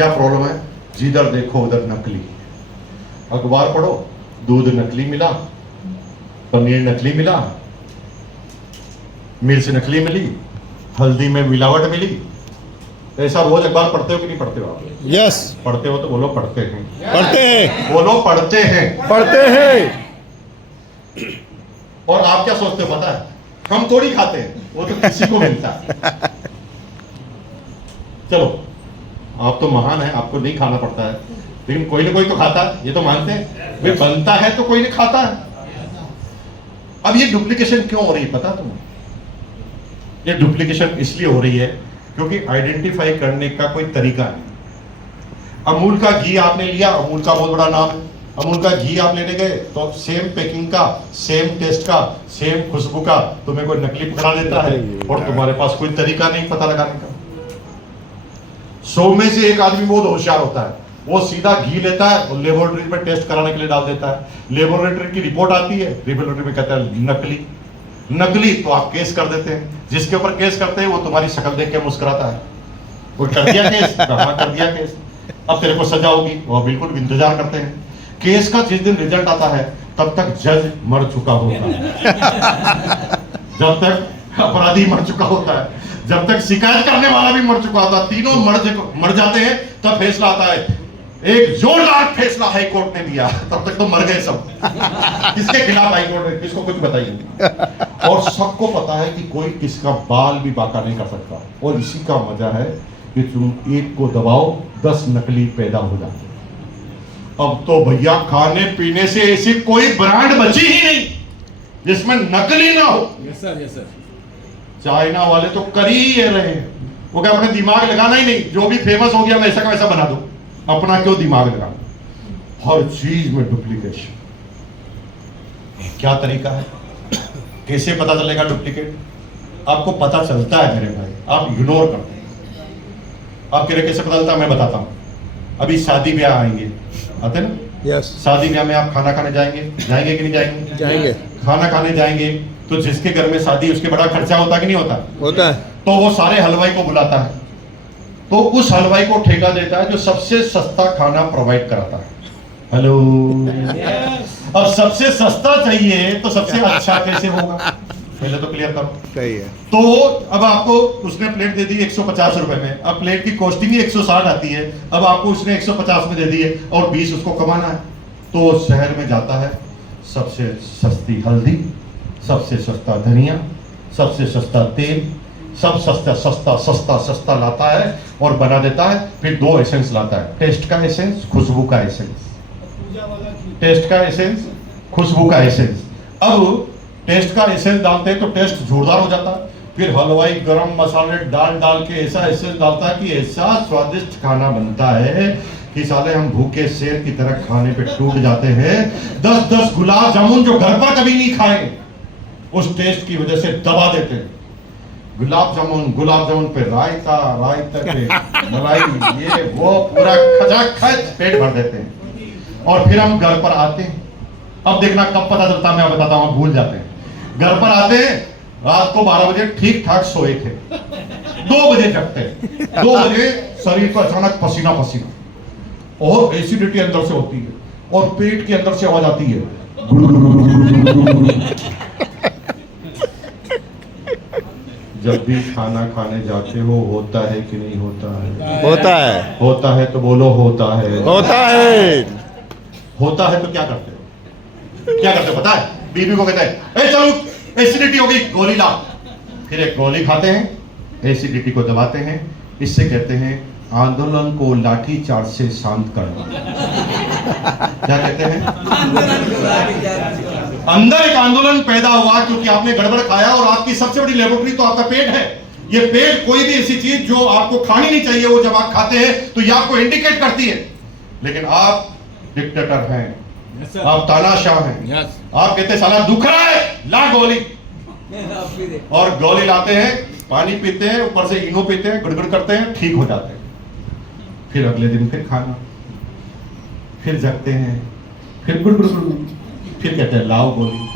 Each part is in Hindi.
क्या प्रॉब्लम है? जिधर देखो उधर नकली। अखबार पढ़ो, दूध नकली मिला, पनीर नकली मिला, मिर्च नकली मिली, हल्दी में मिलावट मिली। ऐसा रोज अखबार पढ़ते हो कि नहीं पढ़ते हो आप? यस, पढ़ते हो तो बोलो पढ़ते हैं। पढ़ते हैं, बोलो पढ़ते हैं। पढ़ते हैं। और आप क्या सोचते हो पता है? हम थोड़ी खाते हैं, वो तो किसी को मिलता है। चलो, आप तो महान है, आपको नहीं खाना पड़ता है, लेकिन कोई ना कोई तो खाता है, ये तो मानते हैं। भाई बनता है तो कोई नहीं खाता है। अब ये डुप्लीकेशन क्यों हो रही है पता तुम्हें? ये डुप्लीकेशन इसलिए हो रही है क्योंकि आइडेंटिफाई करने का कोई तरीका नहीं। अमूल का घी आपने लिया, अमूल का बहुत बड़ा नाम है। अमूल का घी आप लेने गए तो सेम पैकिंग का, सेम टेस्ट का, सेम खुशबू का तुम्हें कोई नकली पकड़ा देता है और तुम्हारे पास कोई तरीका नहीं पता लगाने का। 100 में से एक आदमी बहुत होशियार होता है, वो सीधा घी लेता है और लेबोरेटरी में टेस्ट कराने के लिए डाल देता है। लेबोरेटरी की रिपोर्ट आती है, लेबोरेटरी में कहता है नकली। नकली तो आप केस कर देते हैं। जिसके ऊपर केस करते हैं वो तुम्हारी शक्ल देख के मुस्कुराता है, वो कर दिया केस, हाँ कर दिया केस, अब तेरे को सजा होगी। वो बिल्कुल इंतजार करते हैं। केस का जिस दिन रिजल्ट आता है तब तक जज मर चुका होता है, जब तक अपराधी मर चुका होता है, जब तक शिकायत करने वाला भी मर चुका होता है, तीनों मर जाते हैं, तब फैसला आता है। एक जोरदार फैसला हाई कोर्ट ने दिया, तब तक तो मर गए सब। किसके खिलाफ हाई कोर्ट ने? किसको कुछ बताइए। और सबको पता है कि कोई किसका बाल भी बाका नहीं कर सकता। और इसी का मजा है कि तुम एक को दबाओ 10 नकली पैदा हो जाते हैं। अब तो भैया खाने पीने से ऐसी कोई ब्रांड बची ही नहीं जिसमें नकली ना हो। Yes sir, yes sir. China वाले तो कर ही रहे हैं। वो क्या अपने दिमाग लगाना ही नहीं, जो भी फेमस हो गया वैसा का वैसा बना दो। अपना क्यों दिमाग लगाना? हर चीज में डुप्लीकेशन। क्या तरीका है? कैसे पता चलेगा डुप्लीकेट? आपको पता चलता है मेरे भाई, आप इग्नोर करते हैं। आप कह रहे कैसे पता चलता है? मैं बताता हूं। अभी शादी ब्याह आएंगे, आते ना? यस, शादी ब्याह में आप खाना खाने जाएंगे, जाएंगे कि नहीं जाएंगे? जाएंगे। खाना खाने जाएंगे तो जिसके घर में शादी, उसके बड़ा खर्चा होता कि नहीं होता? होता है। तो वो सारे हलवाई को बुलाता है, तो उस हलवाई को ठेका देता है जो सबसे सस्ता खाना प्रोवाइड कराता है। हेलो, और सबसे सस्ता चाहिए तो सबसे अच्छा कैसे होगा? पहले तो क्लियर करो। सही है। तो अब आपको उसने प्लेट दे दी 150 रुपए में, अब प्लेट की कॉस्टिंग ही 160 आती है, अब आपको उसने 150 में दे दी है और 20 उसको कमाना है। तो शहर में जाता है, सबसे सस्ती हल्दी, सबसे सस्ता धनिया, सबसे सस्ता तेल, सब सस्ता सस्ता सस्ता सस्ता लाता है और बना देता है। फिर 2 एसेंस लाता है, टेस्ट का एसेंस, खुशबू का एसेंस। टेस्ट का एसेंस, खुशबू का एसेंस। अब टेस्ट का एसेंस डालते हैं तो टेस्ट जोरदार हो जाता है। फिर हलवाई गरम मसाले डाल के ऐसा एसेंस डालता है कि ऐसा स्वादिष्ट खाना बनता है कि साले हम भूखे शेर की तरह खाने पे टूट जाते हैं। 10-10 गुलाब जामुन जो घर पर कभी नहीं खाए, उस टेस्ट की वजह से दबा देते हैं। गुलाब जामुन पे रायता पे मलाई, ये वो पूरा खचाखच पेट भर देते हैं। और फिर हम घर पर आते हैं। अब देखना कब पता चलता, मैं बताता हूं, भूल जाते हैं। घर पर आते हैं, रात को 12 बजे ठीक ठाक सोए थे, 2 बजे जगते हैं। 2 बजे शरीर पर अचानक पसीना पसीना और एसिडिटी अंदर से होती है और पेट के अंदर से आवाज आती है। जब भी खाना खाने जाते हो होता है कि नहीं होता है? होता है। होता है तो बोलो होता है। होता है। होता है तो क्या करते हो? क्या करते हो पता है? बीबी को कहते हैं, ए चलो एसिडिटी हो गई, गोली ला। फिर एक गोली खाते हैं, एसिडिटी को दबाते हैं। इससे कहते हैं आंदोलन को लाठी चार्ज से शांत करना। क्या कहते हैं? अंदर एक आंदोलन पैदा हुआ क्योंकि आपने गड़बड़ खाया और आपकी सबसे बड़ी लेबोरेटरी तो आपका पेट है। ये पेट कोई भी ऐसी चीज जो आपको खानी नहीं चाहिए, वो जब आप खाते हैं तो ये आपको इंडिकेट करती है। लेकिन आप डिक्टेटर हैं, आप तानाशाह हैं। आप कहते साला दुख रहा है, ला गोली। और गोली लाते हैं, पानी पीते हैं, ऊपर से इनो पीते हैं, गुड़गुड़ करते हैं, ठीक हो जाते हैं। फिर अगले दिन फिर खाना, फिर जगते हैं, फिर गुड़गुड़, फिर कहते हैं लाओ गोली।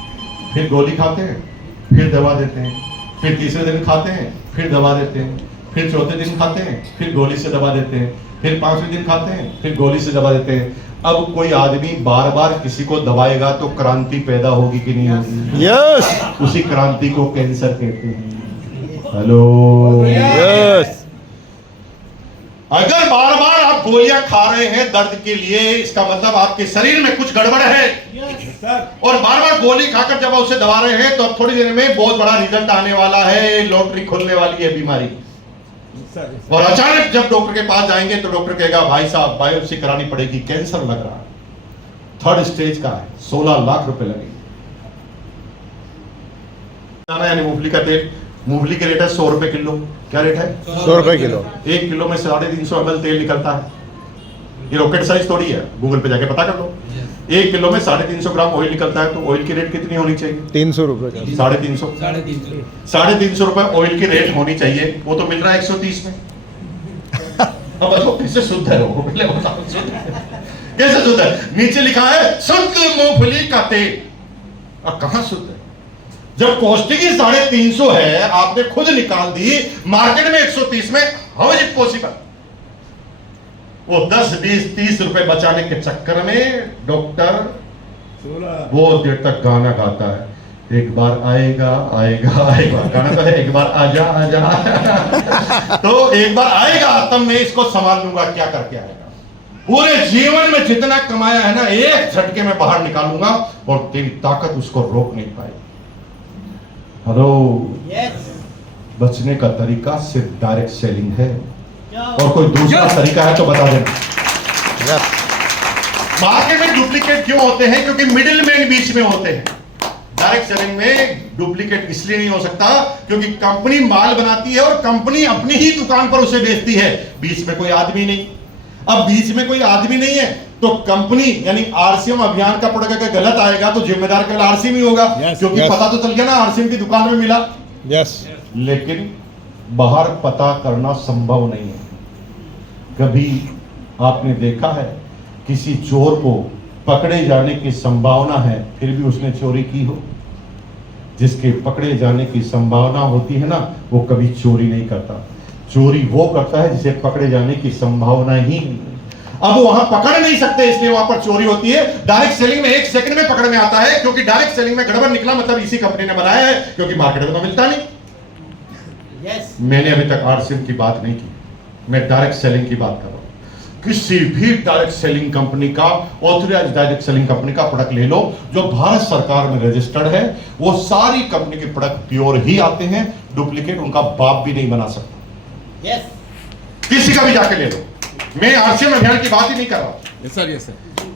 फिर गोली खाते हैं, फिर दवा देते हैं, फिर तीसरे दिन खाते हैं, फिर दवा देते हैं, फिर चौथे दिन खाते हैं, फिर गोली से दबा देते हैं, फिर 5वें दिन खाते हैं, फिर गोली से दबा देते हैं। अब कोई आदमी बार बार किसी को दबाएगा तो क्रांति पैदा होगी कि नहीं होगी? यस उसी क्रांति को कैंसर कहते हैं। हेलो, यस अगर बार बार आप गोलियां खा रहे हैं दर्द के लिए, इसका मतलब आपके शरीर में कुछ गड़बड़ है। और बार बार गोली खाकर जब आप उसे दबा रहे हैं तो अब थोड़ी देर में बहुत बड़ा रिजल्ट आने वाला है, लॉटरी खुलने वाली है बीमारी। और अचानक जब डॉक्टर के पास जाएंगे तो डॉक्टर कहेगा भाई साहब बायोप्सी करानी पड़ेगी, कैंसर लग रहा है, 3rd स्टेज का है, 16 लाख रुपए लगेंगे। यानी मूंगफली का तेल, मूंगफली के रेट है 100 रुपए किलो। क्या रेट है? 100 रुपए किलो। 1 किलो में 350 ml तेल निकलता है। ये रॉकेट साइज थोड़ी है, गूगल पे जाके पता कर लो। 1 किलो में 350 ग्राम ऑयल निकलता है, तो ऑयल की रेट कितनी होनी चाहिए? 300 रुपए का। 350 रुपए ऑयल की रेट होनी चाहिए। वो तो मिल रहा है 130 में। अब बताओ कैसे शुद्ध है वो? पहले बताओ शुद्ध कैसे शुद्ध है? नीचे लिखा है शुद्ध मूंगफली का तेल। अब कहां शुद्ध है? जब कॉस्टिंग ही 350 है, आपने खुद निकाल दी, मार्केट में 130 में, हाउ इज इट पॉसिबल? वो 10, 20, 30 रुपए बचाने के चक्कर में डॉक्टर बहुत देर तक गाना गाता है, एक बार आएगा आएगा आएगा, गाना तो है एक बार आजा आजा तो एक बार आएगा तब मैं इसको संभाल लूंगा, क्या करके आएगा। पूरे जीवन में जितना कमाया है ना, एक झटके में बाहर निकालूंगा और तेरी ताकत उसको रोक नहीं पाएगी। हेलो, बचने का तरीका सिर्फ डायरेक्ट सेलिंग है, और कोई दूसरा तरीका है तो बता देना। यस मार्केट में डुप्लीकेट क्यों होते हैं? क्योंकि मिडिल मैन बीच में होते हैं। डायरेक्ट सेलिंग में डुप्लीकेट इसलिए नहीं हो सकता क्योंकि कंपनी माल बनाती है और कंपनी अपनी ही दुकान पर उसे बेचती है, बीच में कोई आदमी नहीं। अब बीच में कोई आदमी नहीं है तो कंपनी यानी आरसीएम अभियान का प्रोडक्ट अगर गलत आएगा तो जिम्मेदार केवल आरसीएम ही होगा। क्योंकि पता तो चल गया ना, आरसीएम की दुकान में मिला। यस लेकिन बाहर पता करना संभव नहीं है। कभी आपने देखा है किसी चोर को पकड़े जाने की संभावना है फिर भी उसने चोरी की हो? जिसके पकड़े जाने की संभावना होती है ना, वो कभी चोरी नहीं करता। चोरी वो करता है जिसे पकड़े जाने की संभावना ही नहीं। अब वहां पकड़ नहीं सकते इसलिए वहां पर चोरी होती है। डायरेक्ट सेलिंग में 1 सेकंड में पकड़ में आता है, क्योंकि डायरेक्ट सेलिंग में गड़बड़ निकला मतलब इसी कंपनी ने बनाया है, क्योंकि मार्केट में तो मिलता नहीं। मैंने अभी तक आरसीएम की बात नहीं की, मैं डायरेक्ट सेलिंग की बात कर रहा हूं। किसी भी डायरेक्ट सेलिंग कंपनी का, ऑथराइज्ड डायरेक्ट सेलिंग कंपनी का प्रोडक्ट ले लो जो भारत सरकार में रजिस्टर्ड है, वो सारी कंपनी के प्रोडक्ट प्योर ही आते हैं, डुप्लीकेट उनका बाप भी नहीं बना सकता। किसी का भी जाकर ले लो, मैं आरसीएम अभियान की बात ही नहीं कर रहा। यस सर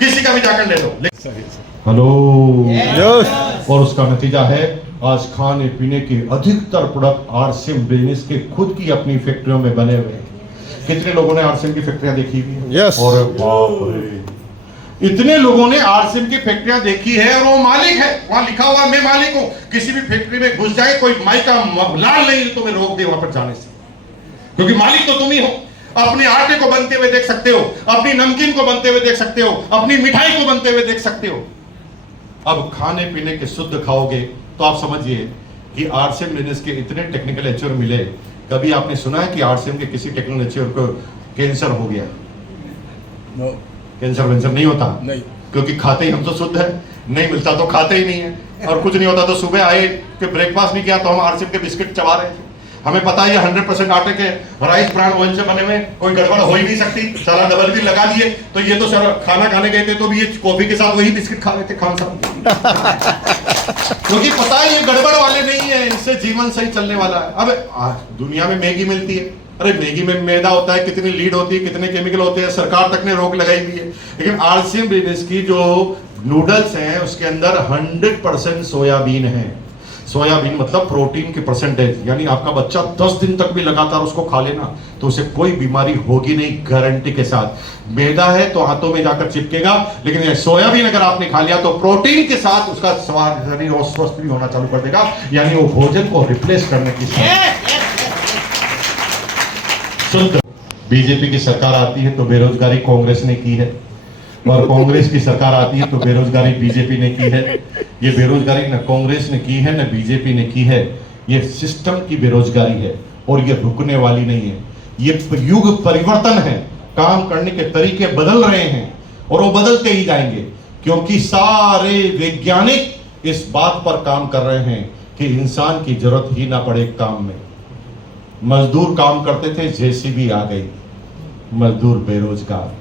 किसी का भी जाकर ले लो। हेलो, यस और उसका नतीजा है आज खाने पीने के अधिकतर प्रोडक्ट आरसीएम बिजनेस के खुद की अपनी फैक्ट्रियों में बने हुए हैं। कितने लोगों ने आरसीएम की फैक्ट्रियां देखी हुई है? यस और बाप रे, इतने लोगों ने आरसीएम की फैक्ट्रियां देखी है और वो मालिक है, वहां लिखा हुआ मैं मालिक हूं। किसी भी फैक्ट्री में घुस जाए, कोई माई का लाल नहीं तो मैं रोक दे वहां पर जाने से, क्योंकि मालिक तो तुम ही हो। अपने आटे को बनते हुए देख सकते हो, अपनी नमकीन को बनते हुए देख सकते हो, अपनी मिठाई को बनते हुए देख सकते हो। अब खाने पीने के शुद्ध खाओगे तो आप समझिए कि आरसीएम बिजनेस के इतने टेक्निकल एचर मिले। कभी आपने सुना है कि आरसीएम के किसी टेक्निकल एचर को कैंसर हो गया? नो कैंसर वेंसर नहीं होता, नहीं, क्योंकि खाते ही हम तो शुद्ध है, नहीं मिलता तो खाते ही नहीं है। और कुछ नहीं होता तो सुबह आए कि ब्रेकफास्ट नहीं किया तो हम आरसीएम के बिस्किट चबा रहे थे। हमें पता है 100% आटे के राइस ब्रांड ऑयल से बने हुए, कोई गड़बड़ हो ही नहीं सकती। सारा डबल भी लगा दिए तो ये तो सर खाना खाने गए थे तो भी ये कॉफी के साथ वही बिस्किट खा रहे थे खान साहब क्योंकि पता है ये गड़बड़ वाले नहीं है, इनसे जीवन सही चलने वाला है। अब दुनिया में मैगी मिलती है, अरे मैगी में मैदा होता है, कितनी लीड होती है, कितने केमिकल होते हैं, सरकार तक ने रोक लगाई हुई है। लेकिन आरसीएम बिजनेस की जो नूडल्स हैं उसके अंदर 100% सोयाबीन है। सोयाबीन मतलब प्रोटीन की परसेंटेज, यानी आपका बच्चा 10 दिन तक भी लगातार उसको खा लेना तो उसे कोई बीमारी होगी नहीं, गारंटी के साथ। मैदा है तो हाथों में जाकर चिपकेगा, लेकिन ये सोयाबीन अगर आपने खा लिया तो प्रोटीन के साथ उसका शरीर और स्वस्थ भी होना चालू कर देगा, यानी वो भोजन को रिप्लेस करने की शुद्ध। बीजेपी की सरकार आती है तो बेरोजगारी कांग्रेस ने की है, और कांग्रेस की सरकार आती है तो बेरोजगारी बीजेपी ने की है। ये बेरोजगारी न कांग्रेस ने की है न बीजेपी ने की है, ये सिस्टम की बेरोजगारी है। और ये रुकने वाली नहीं है। ये युग परिवर्तन है, काम करने के तरीके बदल रहे हैं और वो बदलते ही जाएंगे, क्योंकि सारे वैज्ञानिक इस बात पर काम कर रहे हैं कि इंसान की जरूरत ही ना पड़े काम में। मजदूर काम करते थे, जेसीबी आ गई, मजदूर बेरोजगार।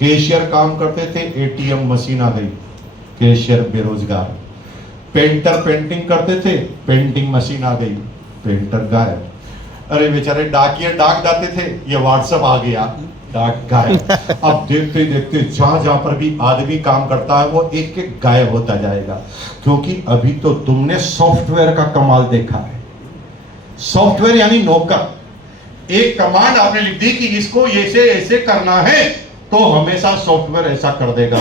कैशियर काम करते थे, एटीएम मशीन आ गई, कैशियर बेरोजगार। पेंटर पेंटिंग करते थे, पेंटिंग मशीन आ गई, पेंटर गायब। अरे बेचारे डाकिये डाक जाते थे, ये व्हाट्सएप आ गया, डाक गायब। अब देखते देखते जहां जहां पर भी आदमी काम करता है वो एक एक गायब होता जाएगा, क्योंकि अभी तो तुमने सॉफ्टवेयर का कमाल देखा है। सॉफ्टवेयर यानी नौकर। एक कमांड आपने लिख दी कि इसको ऐसे ऐसे करना है, तो हमेशा सॉफ्टवेयर ऐसा कर देगा।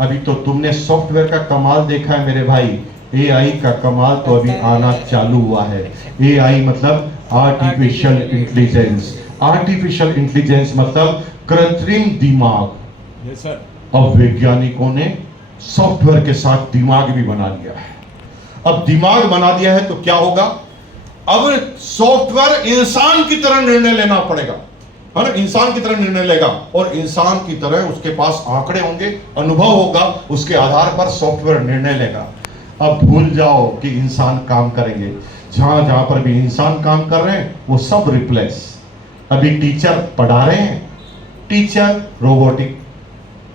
अभी तो तुमने सॉफ्टवेयर का कमाल देखा है मेरे भाई, एआई का कमाल तो अभी आना चालू हुआ है। एआई मतलब आर्टिफिशियल इंटेलिजेंस। आर्टिफिशियल इंटेलिजेंस मतलब कृत्रिम दिमाग। Yes sir. अब वैज्ञानिकों ने सॉफ्टवेयर के साथ दिमाग भी बना लिया है। अब दिमाग बना दिया है तो क्या होगा, अब सॉफ्टवेयर इंसान की तरह निर्णय लेना पड़ेगा, है ना, इंसान की तरह निर्णय लेगा और इंसान की तरह उसके पास आंकड़े होंगे, अनुभव होगा, उसके आधार पर सॉफ्टवेयर निर्णय लेगा। अब भूल जाओ कि इंसान काम करेंगे, जहां जहां पर भी इंसान काम कर रहे हैं वो सब रिप्लेस। अभी टीचर पढ़ा रहे हैं, टीचर रोबोटिक,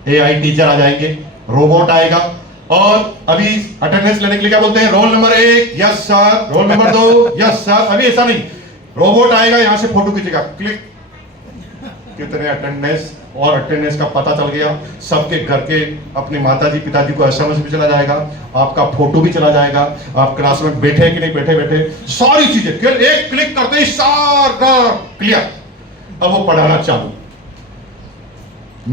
एआई टीचर आ जाएंगे, रोबोट आएगा। और अभी अटेंडेंस लेने के लिए क्या बोलते हैं, roll number 1 yes sir, roll number 2 yes sir. अभी ऐसा नहीं, रोबोट आएगा, यहां से फोटो खींचेगा, क्लिक, कितने अटेंडेंस, और अटेंडेंस का पता चल गया। सबके घर के अपने माताजी पिताजी को एसएमएस भी चला जाएगा, आपका फोटो भी चला जाएगा, आप क्लास में बैठे कि नहीं बैठे, बैठे सारी चीजें एक क्लिक करते ही सारा क्लियर। अब वो पढ़ाना चालू।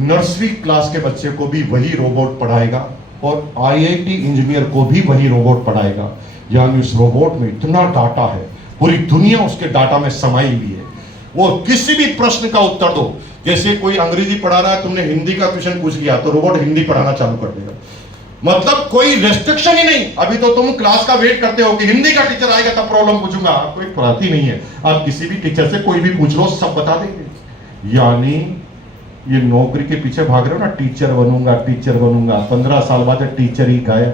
नर्सरी क्लास के बच्चे को भी वही रोबोट पढ़ाएगा और आईआईटी इंजीनियर को भी वही रोबोट पढ़ाएगा। यानी उस रोबोट में इतना डाटा है, पूरी दुनिया उसके डाटा में समाई हुई है। वो किसी भी प्रश्न का उत्तर दो, जैसे कोई अंग्रेजी पढ़ा रहा है, तुमने हिंदी का क्वेश्चन पूछ लिया तो रोबोट हिंदी पढ़ाना चालू कर देगा। मतलब कोई रेस्ट्रिक्शन ही नहीं। अभी तो तुम क्लास का वेट करते हो कि हिंदी का टीचर आएगा तब प्रॉब्लम पूछूंगा, आपको एक पढ़ाती नहीं है, आप किसी भी टीचर से कोई भी पूछ लो, सब बता देंगे। यानी ये नौकरी के पीछे भाग रहे हो ना, टीचर बनूंगा टीचर बनूंगा, 15 साल बाद टीचर ही गायब।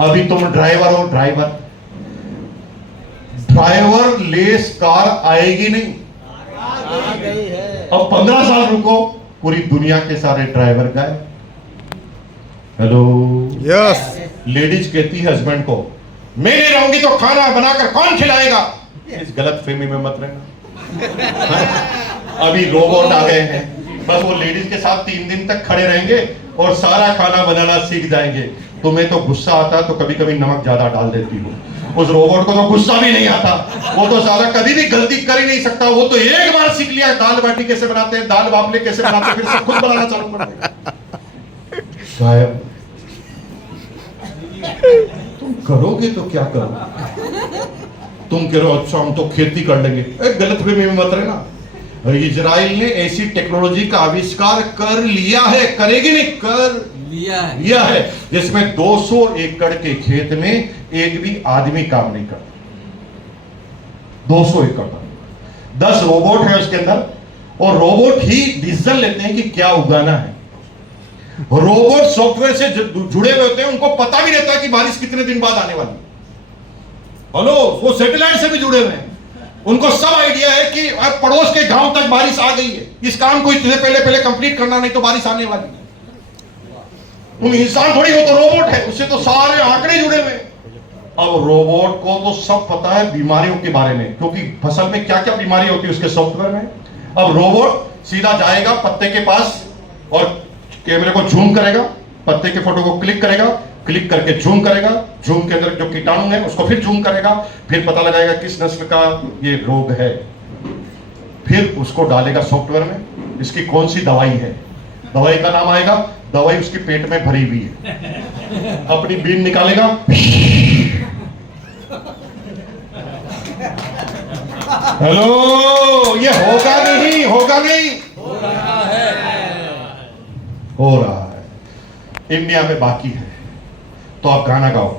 अभी तुम ड्राइवर हो, ड्राइवर लेस कार आएगी नहीं, अब 15 साल रुको, पूरी दुनिया के सारे ड्राइवर गायब। Hello yes. लेडीज कहती है हस्बैंड को, मैं नहीं रहूंगी तो खाना बनाकर कौन खिलाएगा। इस गलत फहमी में मत रहना। अभी रोबोट आ गए हैं, बस वो लेडीज के साथ 3 दिन तक खड़े रहेंगे और सारा खाना बनाना सीख जाएंगे। तुम्हें तो गुस्सा आता है तो कभी कभी नमक ज्यादा डाल देती हो, उस रोबोट को तो गुस्सा भी नहीं आता, वो तो ज्यादा कभी भी गलती कर ही नहीं सकता। वो तो एक बार सीख लिया दाल बाटी कैसे बनाते हैं, दाल बाफले कैसे बनाते हैं, फिर सब खुद बनाना चालू कर देगा। गायब। तुम करोगे तो क्या करोगे, तुम कह रहे हो अच्छा हम तो खेती कर लेंगे, गलत फहमी में मत रहना। इजराइल ने ऐसी टेक्नोलॉजी का आविष्कार कर लिया है, करेगी नहीं, कर लिया है, जिसमें 200 एकड़ के खेत में एक भी आदमी काम नहीं करता। 200 एकड़ पर 10 रोबोट है उसके अंदर, और रोबोट ही डिसीजन लेते हैं कि क्या उगाना है। रोबोट सॉफ्टवेयर से जुड़े हुए होते हैं, उनको पता भी रहता है कि बारिश कितने दिन बाद आने वाली। हेलो, वो सैटेलाइट से भी जुड़े हुए हैं, उनको सब आइडिया है कि पड़ोस के गांव तक बारिश आ गई है, इस काम को इतने पहले कंप्लीट करना, नहीं तो बारिश आने वाली है। उन इंसान थोड़ी, वो तो रोबोट है, उससे तो सारे आंकड़े जुड़े हुए हैं। अब रोबोट को तो सब पता है बीमारियों के बारे में, क्योंकि फसल में क्या क्या बीमारी होती है उसके सॉफ्टवेयर में। अब रोबोट सीधा जाएगा पत्ते के पास और कैमरे को जूम करेगा, पत्ते के फोटो को क्लिक करेगा, क्लिक करके जूम करेगा, जूम के अंदर जो कीटाणु है उसको फिर जूम करेगा, फिर पता लगाएगा किस नस्ल का ये रोग है, फिर उसको डालेगा सॉफ्टवेयर में, इसकी कौन सी दवाई है, दवाई का नाम आएगा, दवाई उसके पेट में भरी हुई है, अपनी बीन निकालेगा, हेलो, ये होगा नहीं, होगा नहीं, हो रहा है। इंडिया में बाकी है, तो आप गाना गाओ,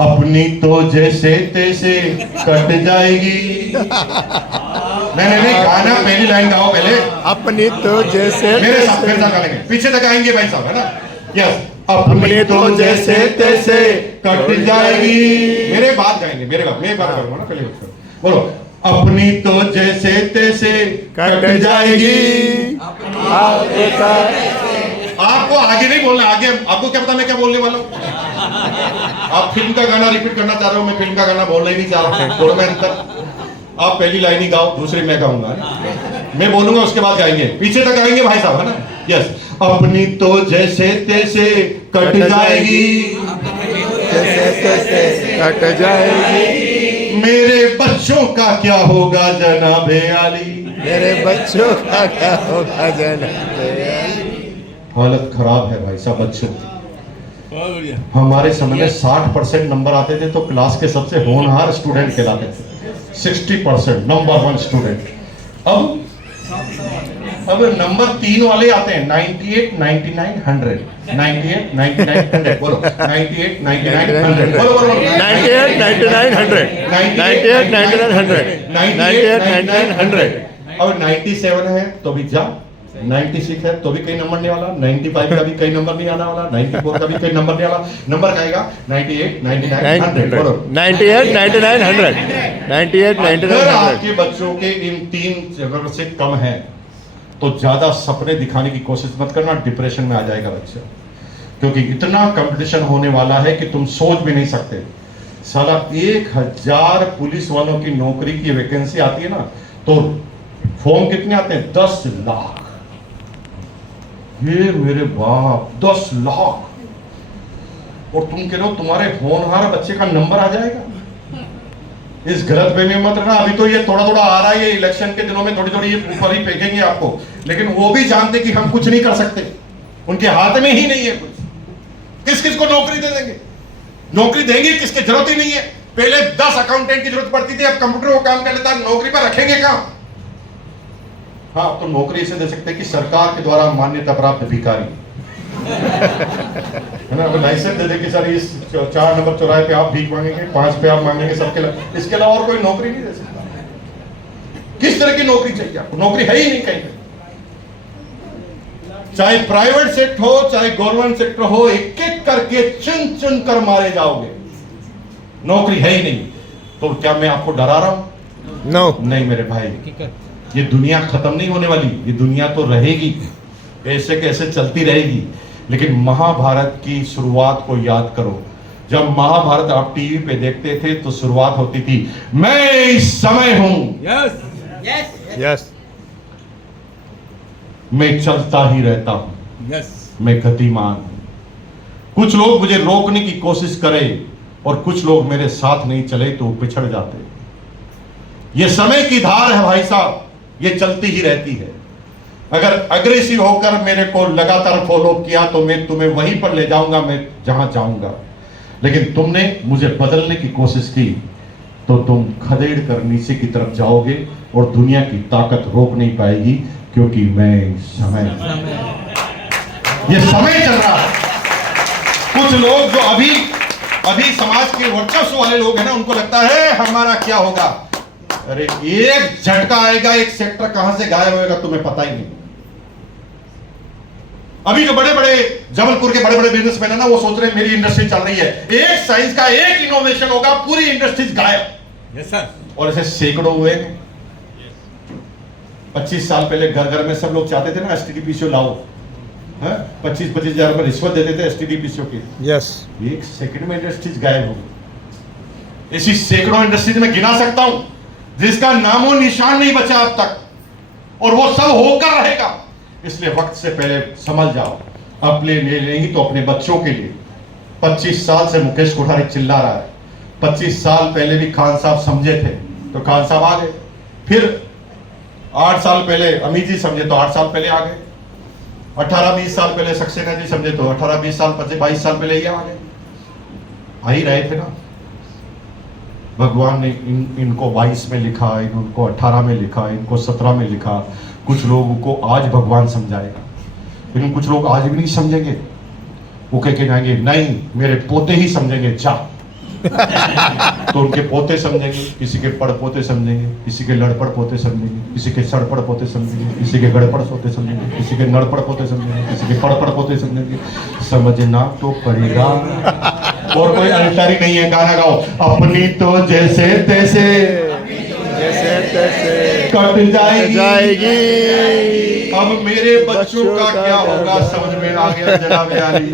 अपनी तो जैसे तैसे कट जाएगी। नहीं, गाना पहली लाइन गाओ पहले। अपनी तो जैसे मेरे साथ मेरे साथ गाएंगे, पीछे तक आएंगे भाई साहब, है ना? यस। अपनी तो जैसे तैसे कट जाएगी। मेरे बात गाएंगे, मेरे बात, मैं बात करूंगा ना पहले। बोलो, अपनी तो जैसे तैसे कट जाएगी। आपको आगे नहीं बोलना, आगे आपको क्या पता मैं क्या बोलने वाला हूँ? आप फिल्म का गाना रिपीट करना चाह रहे हो, मैं फिल्म का गाना बोलना ही नहीं चाह रहा हूँ। दोनों में अंतर। आप पहली लाइन ही गाओ, दूसरी मैं गाऊंगा, मैं बोलूंगा उसके बाद गाएंगे, पीछे तक गाएंगे भाई साहब, है ना? यस। अपनी तो जैसे तैसे कट जाएगी, जैसे तैसे कट जाएगी। मेरे बच्चों का क्या होगा जनाबे आली? मेरे बच्चों का क्या होगा जनाब? हालत खराब है भाई साहब बच्चों की। हमारे समय में 60% नंबर आते थे तो क्लास के सबसे होनहार स्टूडेंट कहलाते थे। 60% नंबर 1 स्टूडेंट। अब नंबर 3 वाले आते हैं 98, 99, 100। 98, 99, 100 बोलो। 98, 99, 100 बोलो बोलो। 98, 99, 100 98, 99, 100 98, 99, 100। और 97 है तो भी जा, 96 है तो भी कई नंबर नहीं वाला, 95 का भी कई नंबर नहीं आने वाला, 94 का भी कई नंबर नहीं आला। नंबर कहेगा 98, 99, 100 बोलो। 98, 99, 100 98, 99, अगर 100। आपके बच्चों के इन 3 जगह से कम है तो ज्यादा सपने दिखाने की कोशिश मत करना, डिप्रेशन में आ जाएगा बच्चा। क्योंकि इतना कंपटीशन होने वाला है कि तुम सोच भी नहीं सकते। साला 1000 पुलिस वालों की नौकरी की वैकेंसी आती है ना, तो फॉर्म कितने आते हैं? 10 लाख। ये मेरे बाप, 10 लाख। और तुम कह रहे हो तुम्हारे होनहार बच्चे का नंबर आ जाएगा? इस गलत फहमी में मत रहना। अभी तो ये थोड़ा थोड़ा आ रहा है, ये इलेक्शन के दिनों में थोड़ी थोड़ी ये ऊपर ही फेंकेंगे आपको, लेकिन वो भी जानते कि हम कुछ नहीं कर सकते, उनके हाथ में ही नहीं है कुछ। किस किस को नौकरी दे देंगे? नौकरी देंगे किसके? जरूरत ही नहीं है। पहले 10 अकाउंटेंट की जरूरत पड़ती थी, अब कंप्यूटर वो काम कर लेता है, नौकरी पर रखेंगे कहां? हाँ, तो नौकरी इसे दे सकते हैं कि सरकार के द्वारा मान्यता प्राप्त भिखारी, है ना? लाइसेंस दे दे कि सर इस 4 नंबर चौराहे पे आप भीख मांगेंगे, 5 पे आप मांगेंगे, सबके लिए। इसके अलावा और कोई नौकरी नहीं दे सकता। किस तरह की नौकरी चाहिए आपको? नौकरी है ही नहीं कहीं पे। चाहे प्राइवेट सेक्टर हो चाहे गवर्नमेंट सेक्टर हो, एक एक करके चुन चुन कर मारे जाओगे, नौकरी है ही नहीं। तो क्या मैं आपको डरा रहा हूं? नो। नहीं मेरे भाई, ये दुनिया खत्म नहीं होने वाली, ये दुनिया तो रहेगी, ऐसे कैसे चलती रहेगी। लेकिन महाभारत की शुरुआत को याद करो। जब महाभारत आप टीवी पे देखते थे तो शुरुआत होती थी, मैं इस समय हूं, यस मैं चलता ही रहता हूं, यस मैं गतिमान हूं। कुछ लोग मुझे रोकने की कोशिश करें और कुछ लोग मेरे साथ नहीं चले तो वो पिछड़ जाते। ये समय की धार है भाई साहब, ये चलती ही रहती है। अगर अग्रेसिव होकर मेरे को लगातार फॉलो किया तो मैं तुम्हें वहीं पर ले जाऊंगा, मैं जहां चाहूंगा। लेकिन तुमने मुझे बदलने की कोशिश की तो तुम खदेड़ कर नीचे की तरफ जाओगे और दुनिया की ताकत रोक नहीं पाएगी, क्योंकि मैं समय ये समय चल रहा है। कुछ लोग जो अभी समाज के वर्चस्व वाले लोग हैं ना, उनको लगता है हमारा क्या होगा। अरे एक झटका आएगा, एक सेक्टर कहां से गायब होएगा तुम्हें पता ही नहीं। अभी जो बड़े बड़े जबलपुर के बड़े बड़े बिजनेसमैन है ना, वो सोच रहे हैं मेरी इंडस्ट्री चल रही है, एक साइंस का एक इनोवेशन होगा पूरी इंडस्ट्रीज गायब। Yes sir. और ऐसे सैकड़ों हुए। 25 साल पहले घर घर में सब लोग चाहते थे ना एसटीडीपीसीओ लाओ, 25-25 हजार में रिश्वत देते थे एसटीडीपीसीओ की। यस। एक सेकंड में इंडस्ट्रीज गायब हो गई। ऐसी सैकड़ों इंडस्ट्रीज में गिना सकता हूं जिसका नामो निशान नहीं बचा अब तक, और वो सब होकर रहेगा। इसलिए वक्त से पहले समझ जाओ, अपने लिए नहीं तो अपने बच्चों के लिए। 25 साल से मुकेश कोठारी चिल्ला रहा है, 25 साल पहले भी खान साहब समझे थे तो खान साहब आ गए, फिर 8 साल पहले अमित जी समझे तो 8 साल पहले आ गए, 18-20 साल पहले सक्सेना जी समझे तो 18-20 साल 22 साल पहले ये आ गए। आ ही रहे थे ना। भगवान ने इनको 22 में लिखा, इनको 18 में लिखा, इनको 17 में लिखा। कुछ लोगों को आज भगवान समझाएगा, लेकिन कुछ लोग आज भी नहीं समझेंगे। वो कह के जाएंगे नहीं मेरे पोते ही समझेंगे, जा तो उनके पोते समझेंगे, किसी के पड़पोते समझेंगे, किसी के लड़पड़ पोते समझेंगे, किसी के सड़पड़ पोते समझेंगे, किसी के गड़पड़ पोते समझेंगे, किसी के नड़पड़ पोते समझेंगे, किसी के पड़पड़ पोते समझेंगे। समझना तो पड़ेगा। और कोई अल्टर ही नहीं है, गाना गाओ। अपनी तो जैसे तैसे जैसे तैसे कट जाएगी। जाएगी। अब मेरे बच्चों का क्या होगा समझ में आ गया जनाब यारी।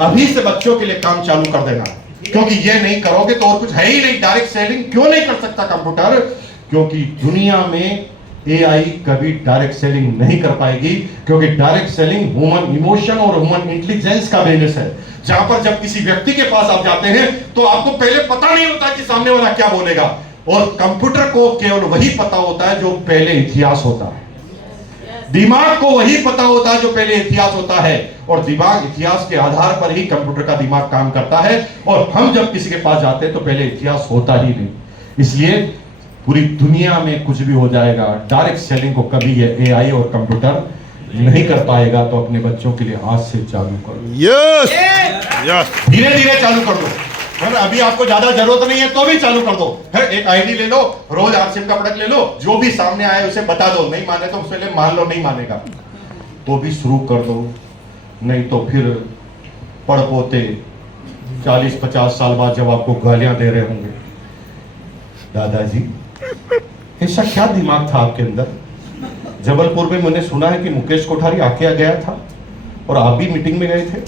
अभी से बच्चों के लिए काम चालू कर देना, क्योंकि ये नहीं करोगे तो और कुछ है ही नहीं। डायरेक्ट सेलिंग क्यों नहीं कर सकता कंप्यूटर? क्योंकि दुनिया में एआई कभी डायरेक्ट सेलिंग नहीं कर पाएगी, क्योंकि डायरेक्ट सेलिंग ह्यूमन इमोशन और ह्यूमन इंटेलिजेंस का बिजनेस है, जहां पर जब किसी व्यक्ति के पास आप जाते हैं तो आपको पहले पता नहीं होता कि सामने वाला क्या बोलेगा, और कंप्यूटर को केवल वही पता होता है जो पहले इतिहास होता है। दिमाग को वही पता होता है जो पहले इतिहास होता है, और दिमाग इतिहास के आधार पर ही कंप्यूटर का दिमाग काम करता है। और हम जब किसी के पास जाते हैं तो पहले इतिहास होता ही नहीं। इसलिए पूरी दुनिया में कुछ भी हो जाएगा, डायरेक्ट सेलिंग को कभी ये एआई और कंप्यूटर नहीं कर पाएगा। तो अपने बच्चों के लिए आज से चालू करो। Yes yes. धीरे धीरे चालू कर दो, है ना। अभी आपको ज्यादा जरूरत नहीं है तो भी चालू कर दो। है, एक आईडी ले लो, रोज आरसीएम का प्रोडक्ट ले लो, जो भी सामने आए उसे बता दो। नहीं माने तो उसके लिए मान लो, नहीं मानेगा तो भी शुरू कर दो। नहीं तो फिर पड़पोते 40-50 साल बाद जब आपको गालियां दे रहे होंगे, दादाजी ऐसा क्या दिमाग था आपके अंदर? जबलपुर में मैंने सुना है कि मुकेश कोठारी आके गया था और आप भी मीटिंग में गए थे,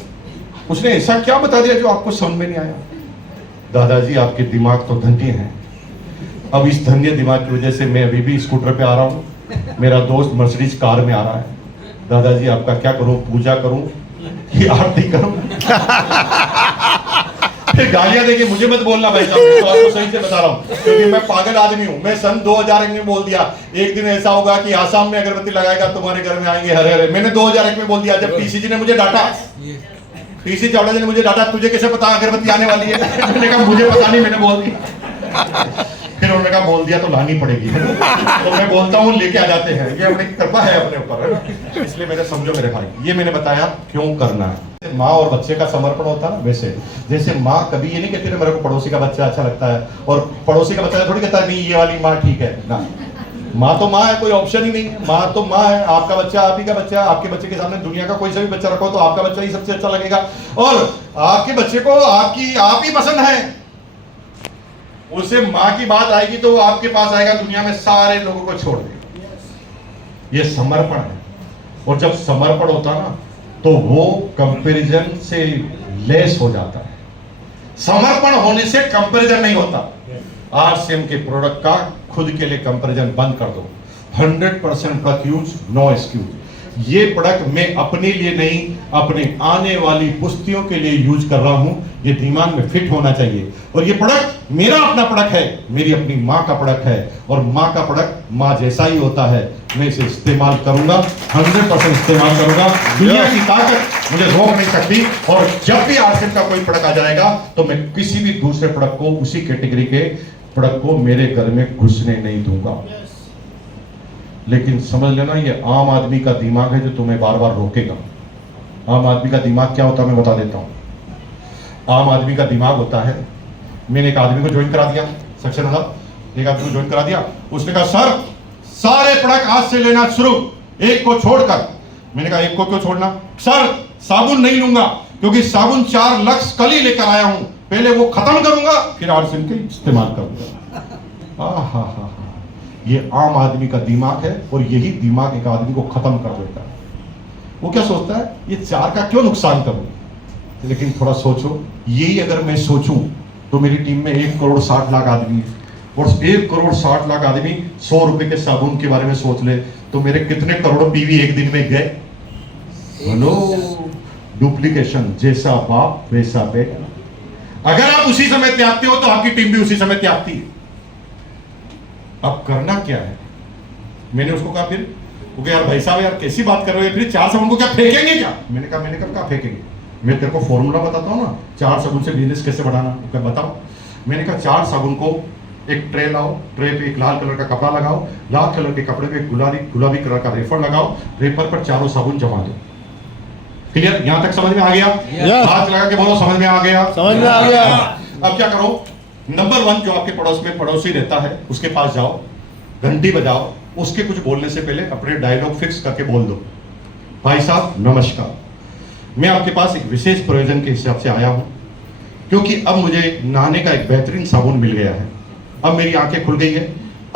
उसने ऐसा क्या बता दिया जो आपको समझ में नहीं आया? दादाजी आपके दिमाग तो धन्य है। अब इस धन्य दिमाग की वजह से मैं अभी भी स्कूटर पे आ रहा हूँ, मेरा दोस्त मर्सिडीज कार में आ रहा है। दादाजी आपका क्या करूं, पूजा करूं कि आरती करूं? फिर गालियां देके मुझे मत बोलना भाई साहब, मैं तो आपको सही से बता रहा हूं, क्योंकि मैं पागल आदमी हूं। मैं सन 2001 में बोल दिया एक दिन ऐसा होगा कि आसाम में अगरबत्ती लगाएगा तुम्हारे घर में आएंगे हरे हरे। मैंने 2001 में बोल दिया। जब पीसी जी ने मुझे डांटा, पीसी चावड़ा जी ने मुझे डांटा, तुझे कैसे पता अगरबत्ती आने वाली है? मैंने कहा मुझे पता नहीं, मैंने बोल दिया। फिर उन्होंने कहा बोल दिया तो लानी पड़ेगी। तो मैं बोलता हूँ लेके आ जाते हैं, ये अपनी कृपा है अपने ऊपर, है ना। इसलिए मेरे समझो मेरे भाई, ये मैंने बताया क्यों करना है। माँ और बच्चे का समर्पण होता है ना, वैसे जैसे माँ कभी ये नहीं कहती ना मेरे को पड़ोसी का बच्चा अच्छा लगता है, और पड़ोसी का बच्चा थोड़ी कहता है नहीं ये वाली माँ ठीक है ना। माँ तो माँ है, कोई ऑप्शन ही नहीं है। माँ तो माँ है, आपका बच्चा आप ही का बच्चा। आपके बच्चे के सामने दुनिया का कोई सा भी बच्चा रखो तो आपका बच्चा ही सबसे अच्छा लगेगा, और आपके बच्चे को आप ही पसंद है। उसे माँ की बात आएगी तो वो आपके पास आएगा, दुनिया में सारे लोगों को छोड़ देगा। ये समर्पण है। और जब समर्पण होता ना तो वो कंपैरिजन से लेस हो जाता है। समर्पण होने से कंपैरिजन नहीं होता। आरसीएम के प्रोडक्ट का खुद के लिए कंपैरिजन बंद कर दो। 100% प्रोडक्ट यूज, नो एक्सक्यूज। ये प्रोडक्ट मैं अपने लिए नहीं, अपने आने वाली पुश्तियों के लिए यूज कर रहा हूं। ये दिमाग में फिट होना चाहिए। और ये प्रोडक्ट मेरा अपना प्रोडक्ट है, मेरी अपनी माँ का प्रोडक्ट है, और माँ का प्रोडक्ट माँ जैसा ही होता है। मैं इसे इस्तेमाल करूंगा, 100% इस्तेमाल करूंगा। दुनिया की ताकत मुझे रोक नहीं सकती। और जब भी आरसीएम का कोई प्रोडक्ट आ जाएगा तो मैं किसी भी दूसरे प्रोडक्ट को, उसी कैटेगरी के प्रोडक्ट को मेरे घर में घुसने नहीं दूंगा। लेकिन समझ लेना ये आम आदमी का दिमाग है जो तुम्हें बार बार रोकेगा। आम आदमी का दिमाग क्या होता है मैं बता देता हूं। आम आदमी का दिमाग होता है, मैंने एक आदमी को ज्वाइन करा दिया, सक्सेस मतलब एक आदमी को ज्वाइन करा दिया, उसने कहा सर सारे प्रोडक्ट आज से लेना शुरू, एक को छोड़कर। मैंने कहा एक को क्यों छोड़ना? सर साबुन नहीं लूंगा क्योंकि साबुन 4 लक्स कल ही लेकर आया हूं, पहले वो खत्म करूंगा फिर आरसीएम के इस्तेमाल करूंगा। ये आम आदमी का दिमाग है, और यही दिमाग एक आदमी को खत्म कर देता है। वो क्या सोचता है ये 4 का क्यों नुकसान करूं? लेकिन थोड़ा सोचो, यही अगर मैं सोचूं तो मेरी टीम में 1 करोड़ 60 लाख आदमी है, और 1 करोड़ 60 लाख आदमी 100 रुपए के साबुन के बारे में सोच ले तो मेरे कितने करोड़ बीवी एक दिन में गए? हेलो, डुप्लीकेशन, जैसा बाप वैसा बेटा। अगर आप उसी समय त्यागते हो तो आपकी टीम भी उसी समय त्यागती है। अब करना क्या है? मैंने उसको कहा, फिर वो कहा यार भाई साहब यार कैसी बात कर रहे हो, फिर 4 साबुन को क्या फेंकेंगे क्या? मैंने कहा फेंकेंगे। मैं तेरे को फॉर्मूला बताता हूँ ना, 4 साबुन से बिजनेस कैसे बढ़ाना, क्या बताओ। मैंने कहा 4 साबुन को एक ट्रे लाओ, ट्रे पे एक लाल कलर का कपड़ा लगाओ, लाल कलर के कपड़े पे गुलाबी कलर का रेफर लगाओ, रेफर पर चारों साबुन जमा दो। क्लियर? यहां तक समझ में आ गया? हाथ लगा के बोलो समझ में आ गया? समझ में आ गया। अब क्या करो, नंबर 1 जो आपके पड़ोस में पड़ोसी रहता है उसके पास जाओ, घंटी बजाओ, उसके कुछ बोलने से पहले अपने डायलॉग फिक्स करके बोल दो, भाई साहब नमस्कार, मैं आपके पास एक विशेष प्रयोजन के हिसाब से आया हूं, क्योंकि अब मुझे नहाने का एक बेहतरीन साबुन मिल गया है, अब मेरी आंखें खुल गई है,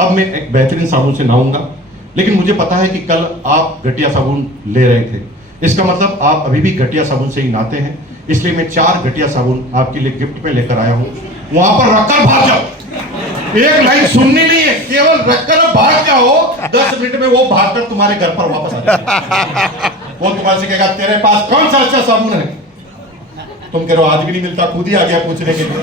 अब मैं एक बेहतरीन साबुन से नहाऊंगा, लेकिन मुझे पता है कि कल आप घटिया साबुन ले रहे थे, इसका मतलब आप अभी भी घटिया साबुन से ही नहाते हैं, इसलिए मैं 4 घटिया साबुन आपके लिए गिफ्ट में लेकर आया हूं, वहां पर रखकर भाग जाओ, एक लाइन सुननी नहीं है, केवल रखकर भाग जाओ, 10 मिनट में वो भागकर तुम्हारे घर पर वापस आ जाएगा। वो तुम्हारे से कहेगा तेरे पास कौन सा अच्छा साबुन है, तुम कह रहे हो आज भी नहीं मिलता, खुद ही आ गया पूछने के लिए,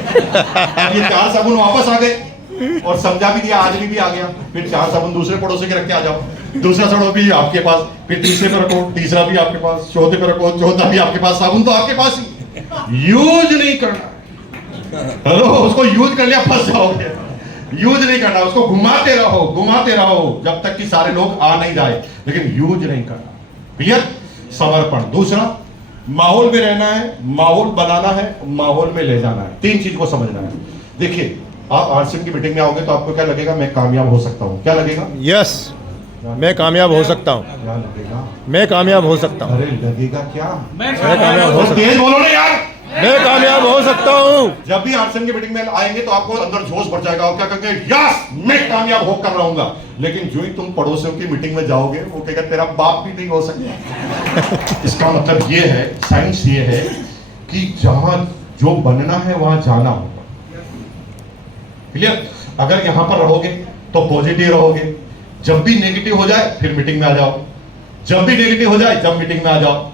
ये 4 साबुन वापस आ गए और समझा भी दिया, आज भी आ गया, फिर 4 साबुन दूसरे पड़ोसी के रख के आ जाओ, दूसरा साबुन भी आपके पास, फिर तीसरे पे रखो, तीसरा भी आपके पास, चौथे पे रखो, चौथा भी आपके पास, साबुन तो आपके पास ही, यूज नहीं करना, हेलो, उसको यूज कर लिया फंस जाओगे, यूज नहीं करना, उसको घुमाते रहो जब तक कि सारे लोग आ नहीं जाए, लेकिन यूज नहीं करना, क्लियर। समर्पण। दूसरा, माहौल में रहना है, माहौल बनाना है, माहौल में ले जाना है, 3 चीज को समझना है। देखिए, आप आरसीएम की मीटिंग में आओगे तो आपको क्या लगेगा, मैं कामयाब हो सकता हूं, क्या लगेगा? यस, मैं कामयाब हो सकता हूँ, क्या लगेगा? मैं कामयाब हो सकता हूँ, अरे लगेगा क्या? मैं कामयाब हो सकता तेज बोलो ना यार, मैं कामयाब हो सकता हूँ। जब भी आरसीएम की मीटिंग में आएंगे तो आपको अंदर जोश बढ़ जाएगा और क्या कहेंगे, यस मैं कामयाब होकर रहूंगा, लेकिन जो ही तुम पड़ोसियों की मीटिंग में जाओगे वो कहेगा तेरा बाप भी नहीं हो सकता। इसका मतलब ये है, साइंस ये है कि जहां जो बनना है वहां जाना होगा, क्लियर। अगर यहां पर रहोगे तो पॉजिटिव रहोगे, जब भी नेगेटिव हो जाए फिर मीटिंग में आ जाओ, जब भी नेगेटिव हो जाए जब मीटिंग में आ जाओ।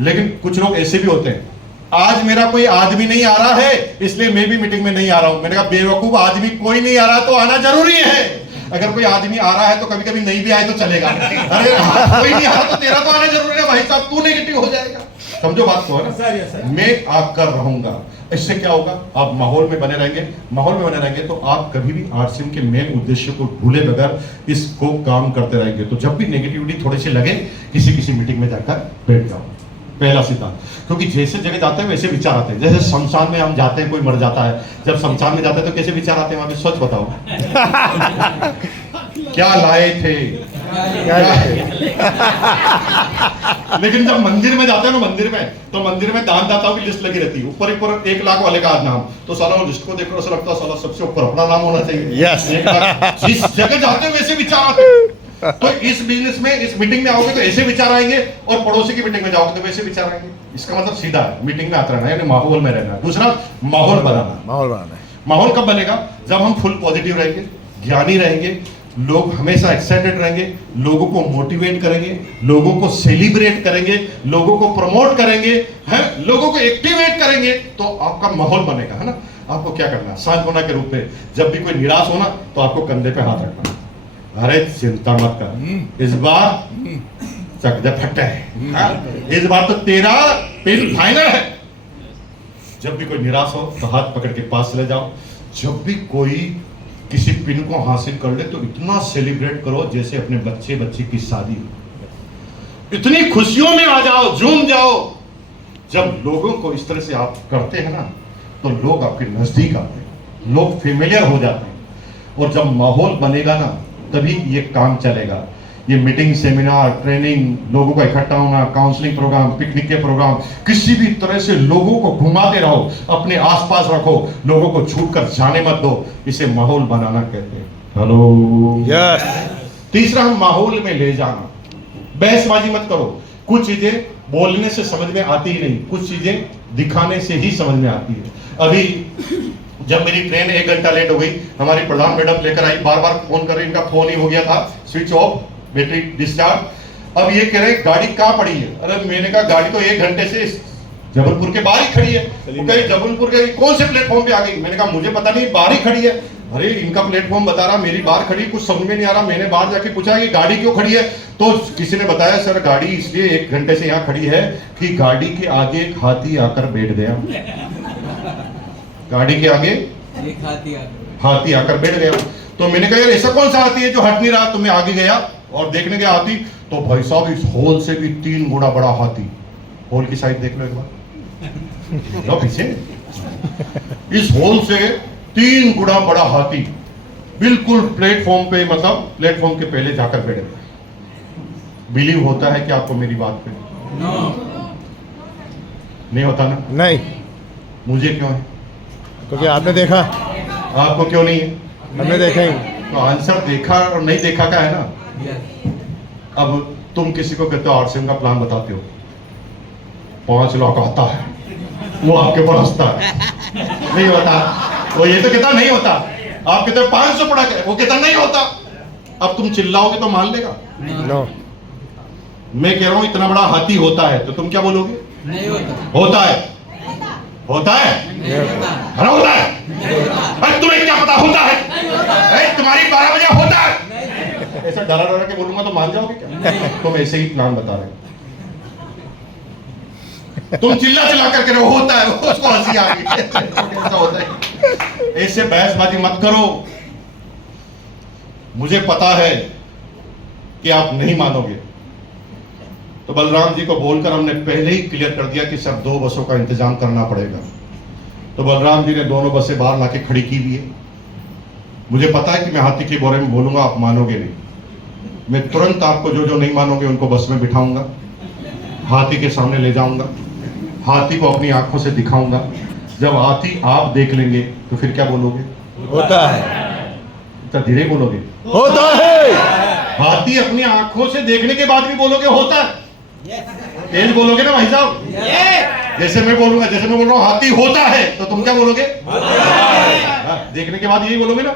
लेकिन कुछ लोग ऐसे भी होते हैं, आज मेरा कोई आदमी नहीं आ रहा है इसलिए मैं भी मीटिंग में नहीं आ रहा हूं। मैंने कहा बेवकूफ, आदमी कोई नहीं आ रहा तो आना जरूरी है। अगर कोई आदमी आ रहा है तो कभी कभी नहीं भी आए तो चलेगा, अरे कोई नहीं आ रहा तो तेरा तो आना जरूरी है भाई साहब, तू नेगेटिव हो जाएगा। समझो बात को, है ना। मैं आकर रहूंगा, इससे क्या होगा, आप माहौल में बने रहेंगे, माहौल में बने रहेंगे तो आप कभी भी आरसीएम के मेन उद्देश्य को भूले बगैर इसको काम करते रहेंगे। तो जब भी नेगेटिविटी थोड़ी सी लगे, किसी किसी मीटिंग में जाकर बैठ जाओ, पहला सिद्धांत। क्योंकि जैसे जगह जाते हैं वैसे विचार आते हैं। जैसे शमशान में हम जाते हैं, कोई मर जाता है, जब शमशान में जाते हैं तो कैसे विचार आते हैं वहां पे, सच बताओ क्या लाए थे, क्या लेकिन जब मंदिर में जाते हैं ना, मंदिर में दान दाताओं की लिस्ट लगी रहती है, ऊपर 1 लाख वाले का नाम, तो साला वो लिस्ट को देखकर ऐसा लगता है साला सबसे ऊपर अपना नाम होना चाहिए। यस, जिस जगह जाते हैं वैसे विचार आते हैं। तो इस बिजनेस में, इस मीटिंग में आओगे तो ऐसे विचार आएंगे, और पड़ोसी की मीटिंग में जाओगे तो वैसे विचार आएंगे। इसका मतलब सीधा है, मीटिंग में आते रहना, यानी माहौल में रहना। दूसरा, माहौल बनाना। माहौल बनाना है। माहौल कब बनेगा, जब हम फुल पॉजिटिव रहेंगे, ज्ञानी रहेंगे, लोग हमेशा एक्साइटेड रहेंगे, लोगों को मोटिवेट करेंगे, लोगों को सेलिब्रेट करेंगे, लोगों को प्रमोट करेंगे, हैं, लोगों को एक्टिवेट करेंगे, तो आपका माहौल बनेगा, है ना। आपको क्या करना है, सांत्वना के रूप में जब भी कोई निराश होना तो आपको कंधे पे हाथ रखना, अरे चिंता मत कर, इस बार चक दे फटे है, इस बार तो तेरा पिन फाइनल है। जब भी कोई निराश हो तो हाथ पकड़ के पास ले जाओ। जब भी कोई किसी पिन को हासिल कर ले तो इतना सेलिब्रेट करो जैसे अपने बच्चे की शादी हो, इतनी खुशियों में आ जाओ, झूम जाओ। जब लोगों को इस तरह से आप करते हैं ना तो लोग आपके नजदीक आते हैं, लोग फेमिलियर हो जाते हैं, और जब माहौल बनेगा ना तभी ये काम चलेगा। ये मीटिंग, सेमिनार, ट्रेनिंग, लोगों का इकट्ठा होना, काउंसलिंग प्रोग्राम, पिकनिक के प्रोग्राम, किसी भी तरह से लोगों को घुमाते रहो, अपने आसपास रखो, लोगों को छूट कर जाने मत दो। इसे माहौल बनाना कहते हैं। Hello, yes. तीसरा, हम माहौल में ले जाना। बहसबाजी मत करो। कुछ चीजें बोलने से समझ में आती ही नहीं, कुछ चीजें दिखाने से ही समझ में आती है। अभी जब मेरी ट्रेन 1 घंटा लेट हो गई, हमारी प्रधान मैडम लेकर आई, बार बार फोन कर रही, इनका फोन ही हो गया था स्विच ऑफ, बैटरी डिस्चार्ज। अब ये कह रहे गाड़ी कहाँ पड़ी है। अरे मैंने कहा गाड़ी तो 1 घंटे से जबलपुर के बाहर ही खड़ी है। वो कही जबलपुर के कौन से प्लेटफॉर्म पे आ गई। मैंने कहा मुझे पता नहीं, बाहर ही खड़ी है। अरे इनका प्लेटफॉर्म बता रहा, मेरी बाहर खड़ी, कुछ समझ में नहीं आ रहा। मैंने बाहर जाके पूछा कि गाड़ी क्यों खड़ी है, तो किसी ने बताया सर गाड़ी इसलिए 1 घंटे से यहाँ खड़ी है कि गाड़ी के आगे एक हाथी आकर बैठ गया। गाड़ी के आगे एक हाथी आकर बैठ गया। तो मैंने कहा यार ऐसा कौन सा हाथी है जो हट नहीं रहा। तो मैं आगे गया और देखने गया हाथी, तो भाई साहब इस होल से भी 3 गुना बड़ा हाथी। होल की साइड देख लो एक बार, लो पीछे इस होल से 3 गुना बड़ा हाथी बिल्कुल प्लेटफॉर्म पे, मतलब प्लेटफॉर्म के पहले जाकर बैठे। बिलीव होता है कि आपको मेरी बात पे? नहीं होता ना? नहीं, मुझे क्यों है? क्योंकि आपने देखा, आपको क्यों नहीं है? हमने देखा ही। तो आंसर देखा और नहीं देखा का है ना। अब तुम किसी को कहते हो आरसीएम का प्लान बताते हो, 5 लाख आता है, वो आपके पास हंसता है, नहीं होता। वो ये तो कहता नहीं होता, आप कहते 500 पड़ा के, वो कहता नहीं होता। अब तुम चिल्लाओगे तो मान लेगा? नो, मैं कह रहा हूं इतना बड़ा हाथी होता है, तो तुम क्या बोलोगे? नहीं होता। होता है। होता है? अरे होता है। अरे तुम्हें क्या पता होता है? अरे तुम्हारी 12 बजे होता है। ऐसा डरा डरा के बोलूंगा तो मान जाओगे क्या? तुम ऐसे ही प्लान बता रहे हो। तुम चिल्ला चिल्ला करके रहो होता है, उसको हंसी आ गई। ऐसा होता है। ऐसे बहसबाजी मत करो। मुझे पता है कि आप नहीं मानोगे, तो बलराम जी को बोलकर हमने पहले ही क्लियर कर दिया कि सर 2 बसों का इंतजाम करना पड़ेगा। तो बलराम जी ने दोनों बसें बाहर लाके खड़ी की भी है। मुझे पता है कि मैं हाथी के बारे में बोलूंगा, आप मानोगे नहीं। मैं तुरंत आपको जो जो नहीं मानोगे उनको बस में बिठाऊंगा, हाथी के सामने ले जाऊंगा, हाथी को अपनी आंखों से दिखाऊंगा। जब हाथी आप देख लेंगे तो फिर क्या बोलोगे? होता है, तो धीरे बोलोगे? होता है। हाथी अपनी आंखों से देखने के बाद भी बोलोगे होता है? तेज बोलोगे ना भाई साहब? जैसे मैं बोलूंगा, जैसे मैं बोल रहा हूँ हाथी होता है, तो तुम क्या बोलोगे? देखने के बाद यही बोलोगे ना।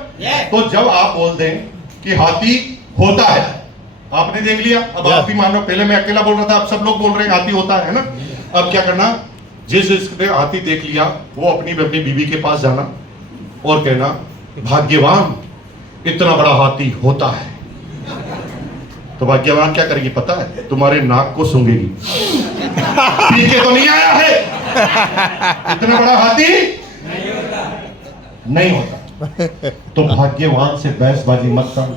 तो जब आप बोल दें कि हाथी होता है, आपने देख लिया, अब आप भी मान लो, पहले मैं अकेला बोल रहा था, अब सब लोग बोल रहे हैं हाथी होता है ना। अब क्या करना, जिसने हाथी देख लिया वो अपनी बीवी के पास जाना और कहना भाग्यवान, इतना बड़ा हाथी होता है। तो भाग्यवान क्या करेगी पता है? तुम्हारे नाक को सूंघेगी। पी के तो नहीं आया है, इतना बड़ा हाथी नहीं होता। तो भाग्यवान से बहसबाजी मत करना।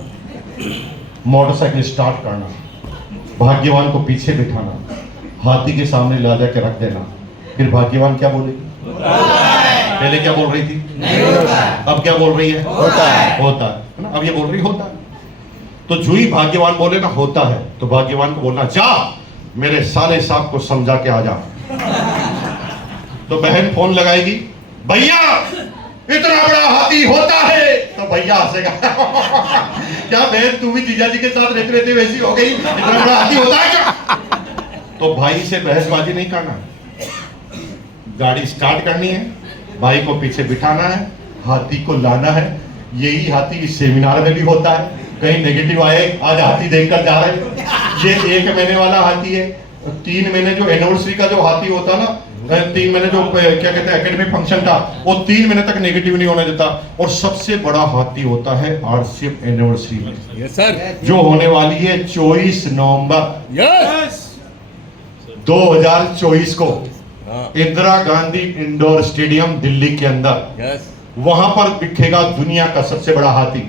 मोटरसाइकिल स्टार्ट करना, भाग्यवान को पीछे बिठाना, हाथी के सामने ला जाके रख देना, फिर भाग्यवान क्या बोलेगी? पहले क्या बोल रही थी? नहीं होता। अब क्या बोल रही है? होता है। होता है ना। अब ये बोल रही होता है। तो जो ही भाग्यवान बोले ना होता है, तो भाग्यवान को बोलना जा मेरे साले साहब को समझा के आ जा। तो बहन फोन लगाएगी, भैया इतना बड़ा हाथी होता है, तो भैया हंसेगा। क्या बहन तू भी जीजा जी के साथ रहते रहते वैसी हो गई, इतना बड़ा हाथी होता है क्या? तो भाई से बहसबाजी नहीं करना, गाड़ी स्टार्ट करनी है, भाई को पीछे बिठाना है, हाथी को लाना है। यही हाथी इस सेमिनार में भी होता है। कहीं नेगेटिव आए, आज हाथी देखकर जा रहे हैं, ये 1 महीने वाला हाथी है। 3 महीने जो एनिवर्सरी का जो हाथी होता ना, 3 महीने जो क्या कहते हैं एकेडमिक फंक्शन था, वो 3 महीने तक नेगेटिव नहीं होने देता। और सबसे बड़ा हाथी होता है आरसीएम एनिवर्सरी में, यस सर, जो होने वाली है 24 नवंबर यस 2024 को इंदिरा गांधी इंडोर स्टेडियम दिल्ली के अंदर। यस वहां पर दिखेगा दुनिया का सबसे बड़ा हाथी।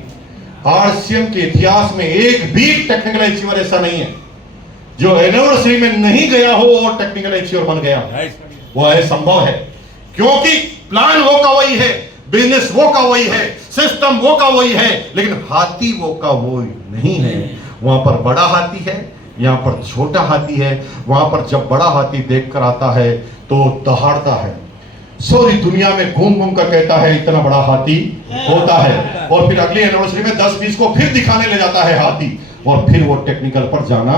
आरसीएम के इतिहास में एक भी टेक्निकल अचीवर ऐसा नहीं है जो एनिवर्सरी में नहीं गया हो और टेक्निकल अचीवर बन गया। वो है संभव है, क्योंकि प्लान वो का वही है, बिजनेस वो का वही है, सिस्टम वो का वही है, लेकिन हाथी वो का वो नहीं है। वहां पर बड़ा हाथी है, यहाँ पर छोटा हाथी है। वहां पर जब बड़ा हाथी देख कर आता है तो दहाड़ता है, सारी दुनिया में घूम घूम कर कहता है इतना बड़ा हाथी होता है। और फिर अगली एनिवर्सरी में 10-20 को फिर दिखाने ले जाता है हाथी, और फिर वो टेक्निकल पर जाना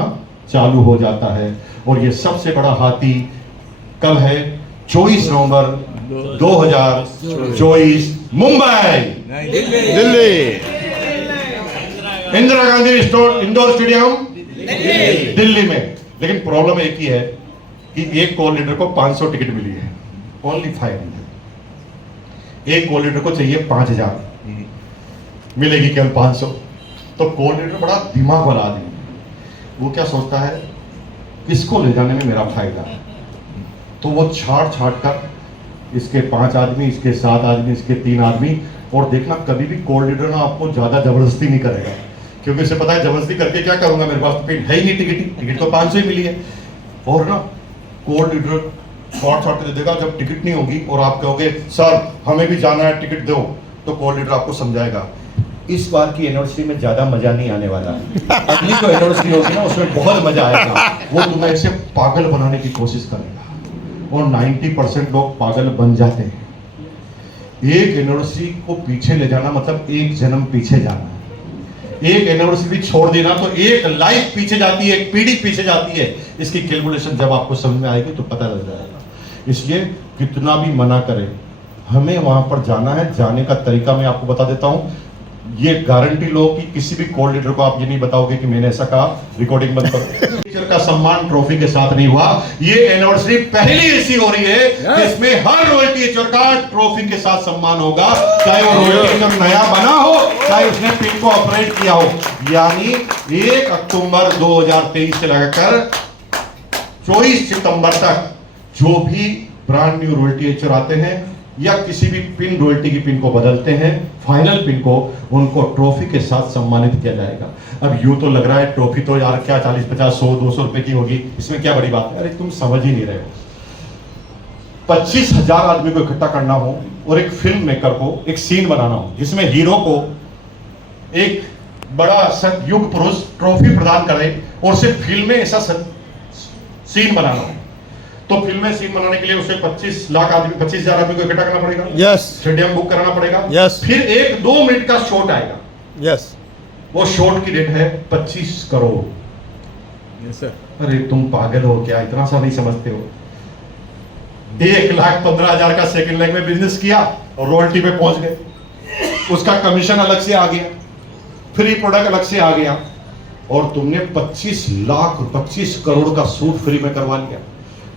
चालू हो जाता है। और ये सबसे बड़ा हाथी कब है? 24 नवंबर 2024 मुंबई, दिल्ली, इंदिरा गांधी इंडोर स्टेडियम दिल्ली में। लेकिन प्रॉब्लम एक ही है कि एक कोल लीडर को 500 टिकट मिली है, ओनली 500। एक कोल लीडर को चाहिए 5000, मिलेगी केवल 500। तो कोल लीडर बड़ा दिमाग वाला आदमी, वो क्या सोचता है किसको ले जाने में मेरा फायदा है। तो वो छाट कर इसके 5 आदमी, इसके 7 आदमी, इसके 3 आदमी। और देखना कभी भी कोल लीडर ना आपको ज्यादा जबरदस्ती नहीं करेगा, क्योंकि उसे पता है जबरदस्ती करके क्या करूंगा, मेरे पास तो है ही नहीं टिकट तो 500 ही मिली है। और ना कोल लीडर शॉर्ट शॉर्ट दे देगा। जब टिकट नहीं होगी और आप कहोगे सर हमें भी जाना है टिकट दो, तो कॉल लीडर आपको समझाएगा इस बार की एनिवर्सरी में ज्यादा मजा नहीं आने वाला, अगली जो एनिवर्सरी होगी ना उसमें बहुत मजा आएगा। वो तुम्हें ऐसे पागल बनाने की कोशिश करेगा और 90% लोग पागल बन जाते हैं। एक एनिवर्सरी को पीछे ले जाना मतलब एक जन्म पीछे जाना। एक एनिवर्सरी भी छोड़ देना तो एक लाइफ पीछे जाती है, एक पीढ़ी पीछे जाती है। इसकी कैलकुलेशन जब आपको समझ में आएगी तो पता लग जाएगा। इसलिए कितना भी मना करें, हमें वहां पर जाना है। जाने का तरीका मैं आपको बता देता हूं। ये गारंटी लो कि किसी भी कॉल लीडर को आप ये नहीं बताओगे कि मैंने ऐसा कहा, रिकॉर्डिंग बंद करो। टीचर का सम्मान ट्रॉफी के साथ नहीं हुआ। ये एनिवर्सरी पहली ऐसी हो रही है जिसमें हर रॉयल टीचर का ट्रॉफी के साथ सम्मान होगा, चाहे वो रॉयल टीचर नया बना हो, चाहे उसने पिन को ऑपरेट किया हो। यानी 1 अक्टूबर 2023 से लगाकर 24 सितंबर तक जो भी ब्रांड न्यू रॉयल टीचर आते हैं या किसी भी पिन रॉयल्टी की पिन को बदलते हैं, फाइनल पिन को, उनको ट्रॉफी के साथ सम्मानित किया जाएगा। अब यूं तो लग रहा है ट्रॉफी तो यार क्या 40, 50, 100, 200 रुपए की होगी, इसमें क्या बड़ी बात है। अरे तुम समझ ही नहीं रहे हो। 25,000 आदमी को इकट्ठा करना हो और एक फिल्म मेकर को एक सीन बनाना हो जिसमें हीरो को एक बड़ा सतयुग पुरुष ट्रॉफी प्रदान करे और सिर्फ फिल्म में ऐसा सीन बनाना हो, तो फिल्म में सीन बनाने के लिए उसे 25,000 आदमी को इकट्ठा करना पड़ेगा। यस। स्टेडियम बुक कराना पड़ेगा। यस। फिर 1-2 मिनट का शॉट आएगा। यस। वो शॉट की रेट है 25 करोड़। Yes sir. अरे तुम पागल हो क्या, इतना सा नहीं समझते हो। 1,15,000 का सेकंड लेग में बिजनेस किया और रॉयल्टी पे पहुंच गए। उसका कमीशन अलग से आ गया, फ्री प्रोडक्ट अलग से आ गया, और तुमने 25 करोड़ का सूट फ्री में करवा लिया।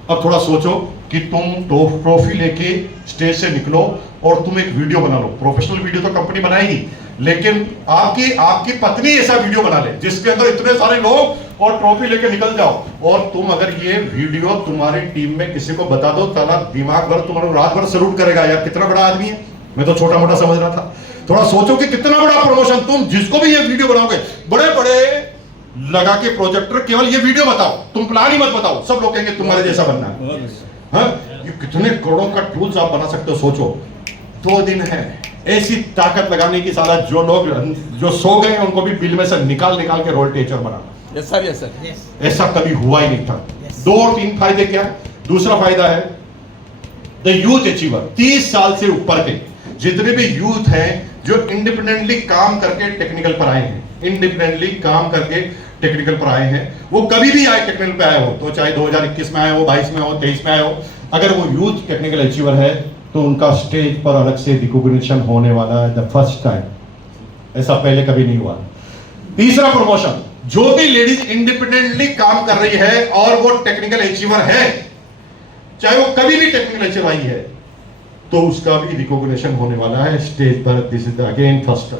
अब थोड़ा सोचो कि तुम ट्रॉफी लेके स्टेज से निकलो और तुम एक वीडियो बना लो। प्रोफेशनल वीडियो तो कंपनी बनाएगी, लेकिन आपकी पत्नी ऐसा वीडियो बना ले जिसके अंदर इतने सारे लोग और ट्रॉफी लेके निकल जाओ, और तुम अगर ये वीडियो तुम्हारी टीम में किसी को बता दो, ताला दिमाग भर तुम्हारा रात भर सैल्यूट करेगा, यार कितना बड़ा आदमी है। मैं तो छोटा मोटा समझ रहा था। थोड़ा सोचो कि कितना बड़ा प्रमोशन। तुम जिसको भी ये वीडियो बनाओगे, बड़े बड़े लगा के प्रोजेक्टर, केवल ये वीडियो बताओ, तुम प्लान ही मत बताओ, सब लोग कहेंगे तुम्हारे जैसा बनना है। हाँ? ये कितने करोड़ों का टूल्स आप बना सकते हो, सोचो। 2 दिन है ऐसी ताकत लगाने की, सारा जो लोग जो सो गए उनको भी बिल में से निकाल के रोल टीचर बनाना। Yes sir. Yes sir. ऐसा कभी हुआ ही नहीं था। 2 और 3 फायदे क्या है। दूसरा फायदा है द यूथ अचीवर। 30 साल से ऊपर के जितने भी यूथ हैं जो इंडिपेंडेंटली काम करके टेक्निकल पर आए हैं, इंडिपेंडेंटली काम करके टेक्निकल पर आए हैं, वो कभी भी आए टेक्निकल पे आए हो, तो चाहे 2021 में आए हो, 22 में हो, 23 में आए हो, अगर वो यूथ टेक्निकल अचीवर है तो उनका स्टेज पर अलग से रिकॉग्निशन होने वाला है, द फर्स्ट टाइम। ऐसा पहले कभी नहीं हुआ। तीसरा प्रमोशन, जो भी लेडीज इंडिपेंडेंटली काम कर रही है और वो टेक्निकल अचीवर है, चाहे वो कभी भी टेक्निकल अचीवर आई है, तो उसका भी रिकॉग्निशन होने वाला है स्टेज पर। This is again first.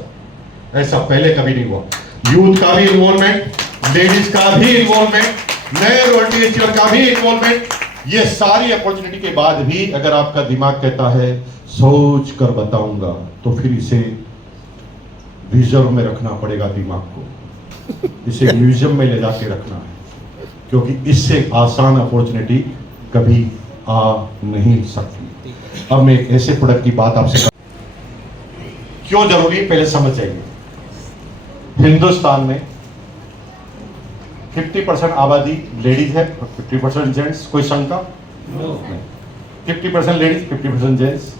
ऐसा पहले कभी नहीं हुआ। यूथ का भी इन्वॉल्वमेंट, लेडीज का भी इन्वॉल्वमेंट, नए रॉयल टीचर का भी इन्वॉल्वमेंट, ये सारी अपॉर्चुनिटी के बाद भी अगर आपका दिमाग कहता है सोच कर बताऊंगा, तो फिर इसे रिजर्व में रखना पड़ेगा दिमाग को, इसे म्यूजियम में ले जाके रखना है, क्योंकि इससे आसान अपॉर्चुनिटी कभी आ नहीं सकती। अब मैं एक ऐसे प्रोडक्ट की बात आपसे क्यों जरूरी है पहले समझ जाइए। हिंदुस्तान में 50% आबादी लेडीज है और 50% जेंट्स। कोई शंका? 50% लेडीज, 50% जेंट्स।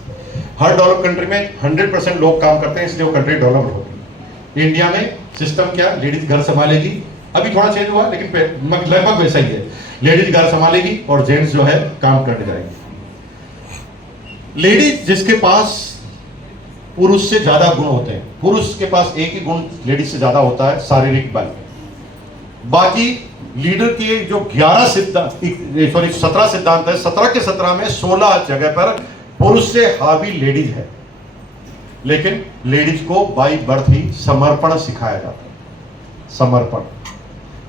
हर डेवलप कंट्री में 100% लोग काम करते हैं, इसलिए वो कंट्री डेवलप होती है। इंडिया में सिस्टम क्या, लेडीज घर संभालेगी, अभी थोड़ा चेंज हुआ लेकिन लगभग वैसा ही है। लेडीज घर संभालेगी और जेंट्स जो है काम करने जाएंगे। लेडीज जिसके पास पुरुष से ज्यादा गुण होते हैं, पुरुष के पास एक ही गुण लेडीज से ज्यादा होता है, शारीरिक बल। बाकी लीडर के जो 17 सिद्धांत है, 17 के 17 में 16 जगह पर पुरुष से हावी लेडीज है, लेकिन लेडीज को बाई बर्थ ही समर्पण सिखाया जाता है। समर्पण,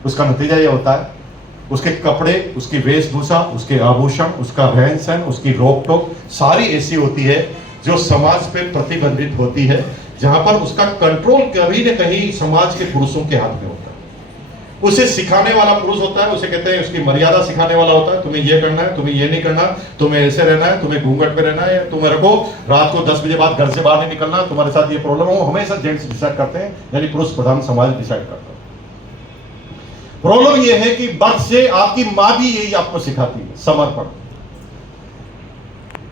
उसका नतीजा यह होता है उसके कपड़े, उसकी वेशभूषा, उसके आभूषण, उसका रहन सहन, उसकी रोक टोक सारी ऐसी होती है जो समाज पे प्रतिबंधित होती है, जहां पर उसका कंट्रोल कहीं न कहीं समाज के पुरुषों के हाथ में होता है। उसे सिखाने वाला पुरुष होता है, उसे कहते हैं उसकी मर्यादा सिखाने वाला होता है। तुम्हें ये करना है, तुम्हें ये नहीं करना, तुम्हें ऐसे रहना है, तुम्हें घूंघट पे रहना है, तुम्हें रखो, रात को 10 बजे बाद घर से बाहर नहीं निकलना, तुम्हारे साथ ये प्रॉब्लम हो। हमेशा जेंट्स डिसाइड करते हैं, यानी पुरुष प्रधान समाज डिसाइड करता है। प्रॉब्लम ये है कि बर्थ से आपकी मां भी यही आपको सिखाती है, समर्पण।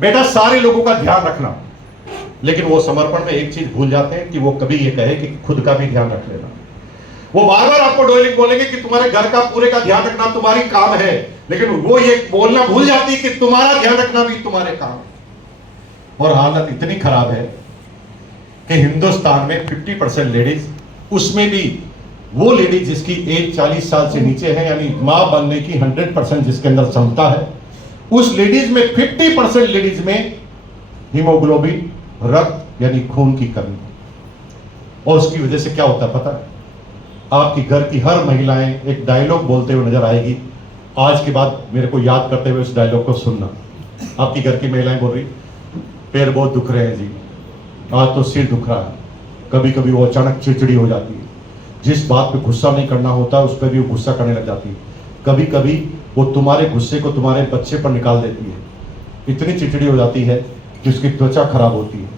बेटा सारे लोगों का ध्यान रखना, लेकिन वो समर्पण में एक चीज भूल जाते हैं कि वो कभी ये कहे कि खुद का भी ध्यान रख लेना। वो बार बार आपको डोइलिंग बोलेंगे कि तुम्हारे घर का पूरे का ध्यान रखना तुम्हारी काम है, लेकिन वो ये बोलना भूल जाती है कि तुम्हारा ध्यान रखना भी तुम्हारे काम है। और हालत इतनी खराब है कि हिंदुस्तान में 50% लेडीज, उसमें भी वो लेडीज जिसकी एज 40 साल से नीचे है, यानी मां बनने की 100% जिसके अंदर क्षमता है, उस लेडीज में 50% लेडीज में हीमोग्लोबिन, रक्त यानी खून की कमी। और उसकी वजह से क्या होता है पता है? आपकी घर की हर महिलाएं एक डायलॉग बोलते हुए नजर आएगी। आज के बाद मेरे को याद करते हुए उस डायलॉग को सुनना। आपकी घर की महिलाएं बोल रही, पैर बहुत दुख रहे हैं जी, आज तो सिर दुख रहा है। कभी कभी वो अचानक चिड़चिड़ी हो जाती है, जिस बात पे गुस्सा नहीं करना होता उस पर भी वो गुस्सा करने लग जाती है। कभी कभी वो तुम्हारे गुस्से को तुम्हारे बच्चे पर निकाल देती है। इतनी चिड़चिड़ी हो जाती है कि उसकी त्वचा खराब होती है,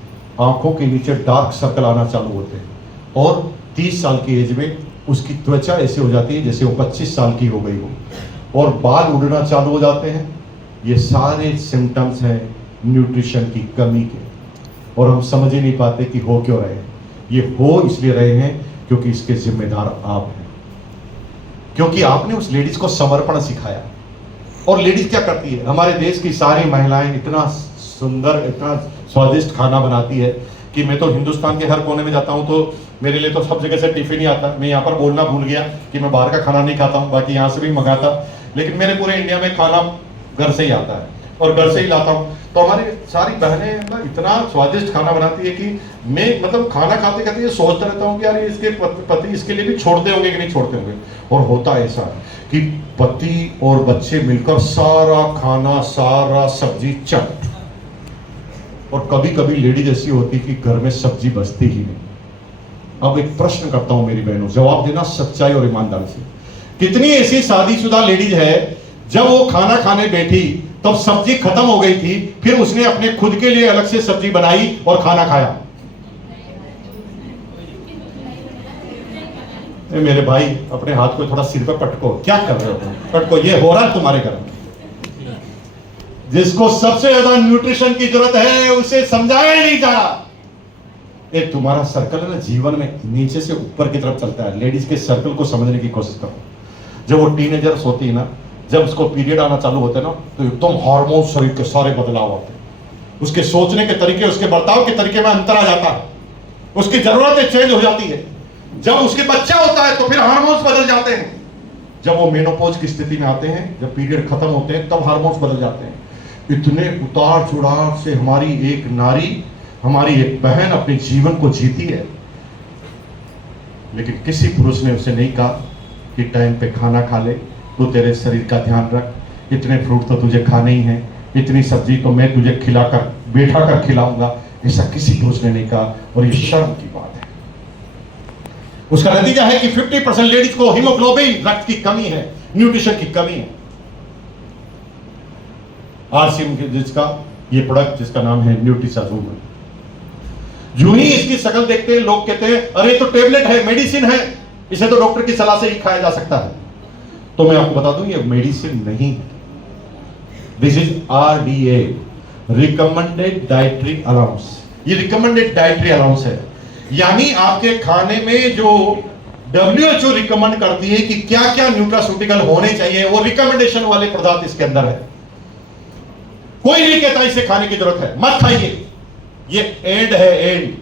आंखों के नीचे डार्क सर्कल आना चालू होते हैं, और 30 साल की एज में उसकी त्वचा ऐसे हो जाती है जैसे वो 25 साल की हो गई हो, और बाल उड़ना चालू हो जाते हैं। ये सारे सिम्टम्स हैं न्यूट्रिशन की कमी के, और हम समझ ही नहीं पाते कि हो क्यों रहे हैं। ये हो इसलिए रहे हैं क्योंकि इसके जिम्मेदार आप हैं, क्योंकि आपने उस लेडीज को समर्पण सिखाया। और लेडीज क्या करती है? हमारे देश की सारी महिलाएं इतना सुंदर, इतना स्वादिष्ट खाना बनाती है कि मैं तो हिंदुस्तान के हर कोने में जाता हूं तो मेरे लिए तो सब जगह से टिफिन ही आता। मैं यहाँ पर बोलना भूल गया कि मैं बाहर का खाना नहीं खाता हूँ, बाकी यहाँ से भी मंगाता, लेकिन मेरे पूरे इंडिया में खाना घर से ही आता है और घर से ही लाता हूँ। तो हमारी सारी बहनें ना इतना स्वादिष्ट खाना बनाती है कि मैं मतलब खाना खाते खाते ये सोचता रहता हूँ कि यार इसके पति इसके लिए भी छोड़ते होंगे कि नहीं छोड़ते होंगे। और होता ऐसा कि पति और बच्चे मिलकर सारा खाना, सारा सब्जी चट। और कभी कभी लेडीज ऐसी होती कि घर में सब्जी बचती ही नहीं। अब एक प्रश्न करता हूं मेरी बहनों, जवाब देना सच्चाई और ईमानदारी से। कितनी ऐसी शादीशुदा लेडीज है जब वो खाना खाने बैठी तब सब्जी खत्म हो गई थी, फिर उसने अपने खुद के लिए अलग से सब्जी बनाई और खाना खाया? मेरे भाई अपने हाथ को थोड़ा सिर पे पटको, क्या कर रहे हो? पटको, ये हो रहा है तुम्हारे घर में। जिसको सबसे ज्यादा न्यूट्रिशन की जरूरत है उसे समझाया ही नहीं जा रहा। एक तुम्हारा सर्कल है ना जीवन में, नीचे से ऊपर की तरफ चलता है। लेडीज के सर्कल को समझने की कोशिश करो। जब वो टीनेजर्स होती है ना, जब उसको पीरियड आना चालू होते हैं ना, तो एकदम हार्मोन शरीर के सारे बदलाव आते हैं। उसके सोचने के तरीके, उसके बर्ताव के तरीके में अंतर आ जाता है, उसकी जरूरतें चेंज हो जाती है। जब उसके बच्चा होता है तो फिर हार्मोन्स बदल जाते हैं। जब वो मेनोपॉज की स्थिति में आते हैं, जब पीरियड खत्म होते हैं, तब हार्मोन्स बदल जाते हैं। इतने उतार चढ़ाव से हमारी एक नारी, हमारी एक बहन अपने जीवन को जीती है, लेकिन किसी पुरुष ने उसे नहीं कहा कि टाइम पे खाना खा ले, तू तेरे शरीर का ध्यान रख, इतने फ्रूट तो तुझे खाने ही हैं, इतनी सब्जी तो मैं तुझे खिलाकर बैठा कर खिलाऊंगा। ऐसा किसी पुरुष ने नहीं कहा, और ये शर्म की बात है। उसका नतीजा है कि 50% लेडीज को हीमोग्लोबिन, रक्त की कमी है, न्यूट्रिशन की कमी है। आरसीएम जिसका ये प्रोडक्ट जिसका नाम है न्यूट्रिसाजूम है, यूं ही इसकी शक्ल देखते हैं लोग कहते हैं अरे तो टेबलेट है, मेडिसिन है, इसे तो डॉक्टर की सलाह से ही खाया जा सकता है। तो मैं आपको बता दूं ये मेडिसिन नहीं है। This is RDA, recommended dietary allowance. ये रिकमेंडेड डाइटरी अलाउंस है, यानी आपके खाने में जो WHO रिकमेंड करती है कि क्या क्या न्यूट्रास्यूटिकल होने चाहिए, वो रिकमेंडेशन वाले पदार्थ इसके अंदर है। कोई नहीं कहता इसे खाने की जरूरत है, मत खाइए, ये एड है, एड।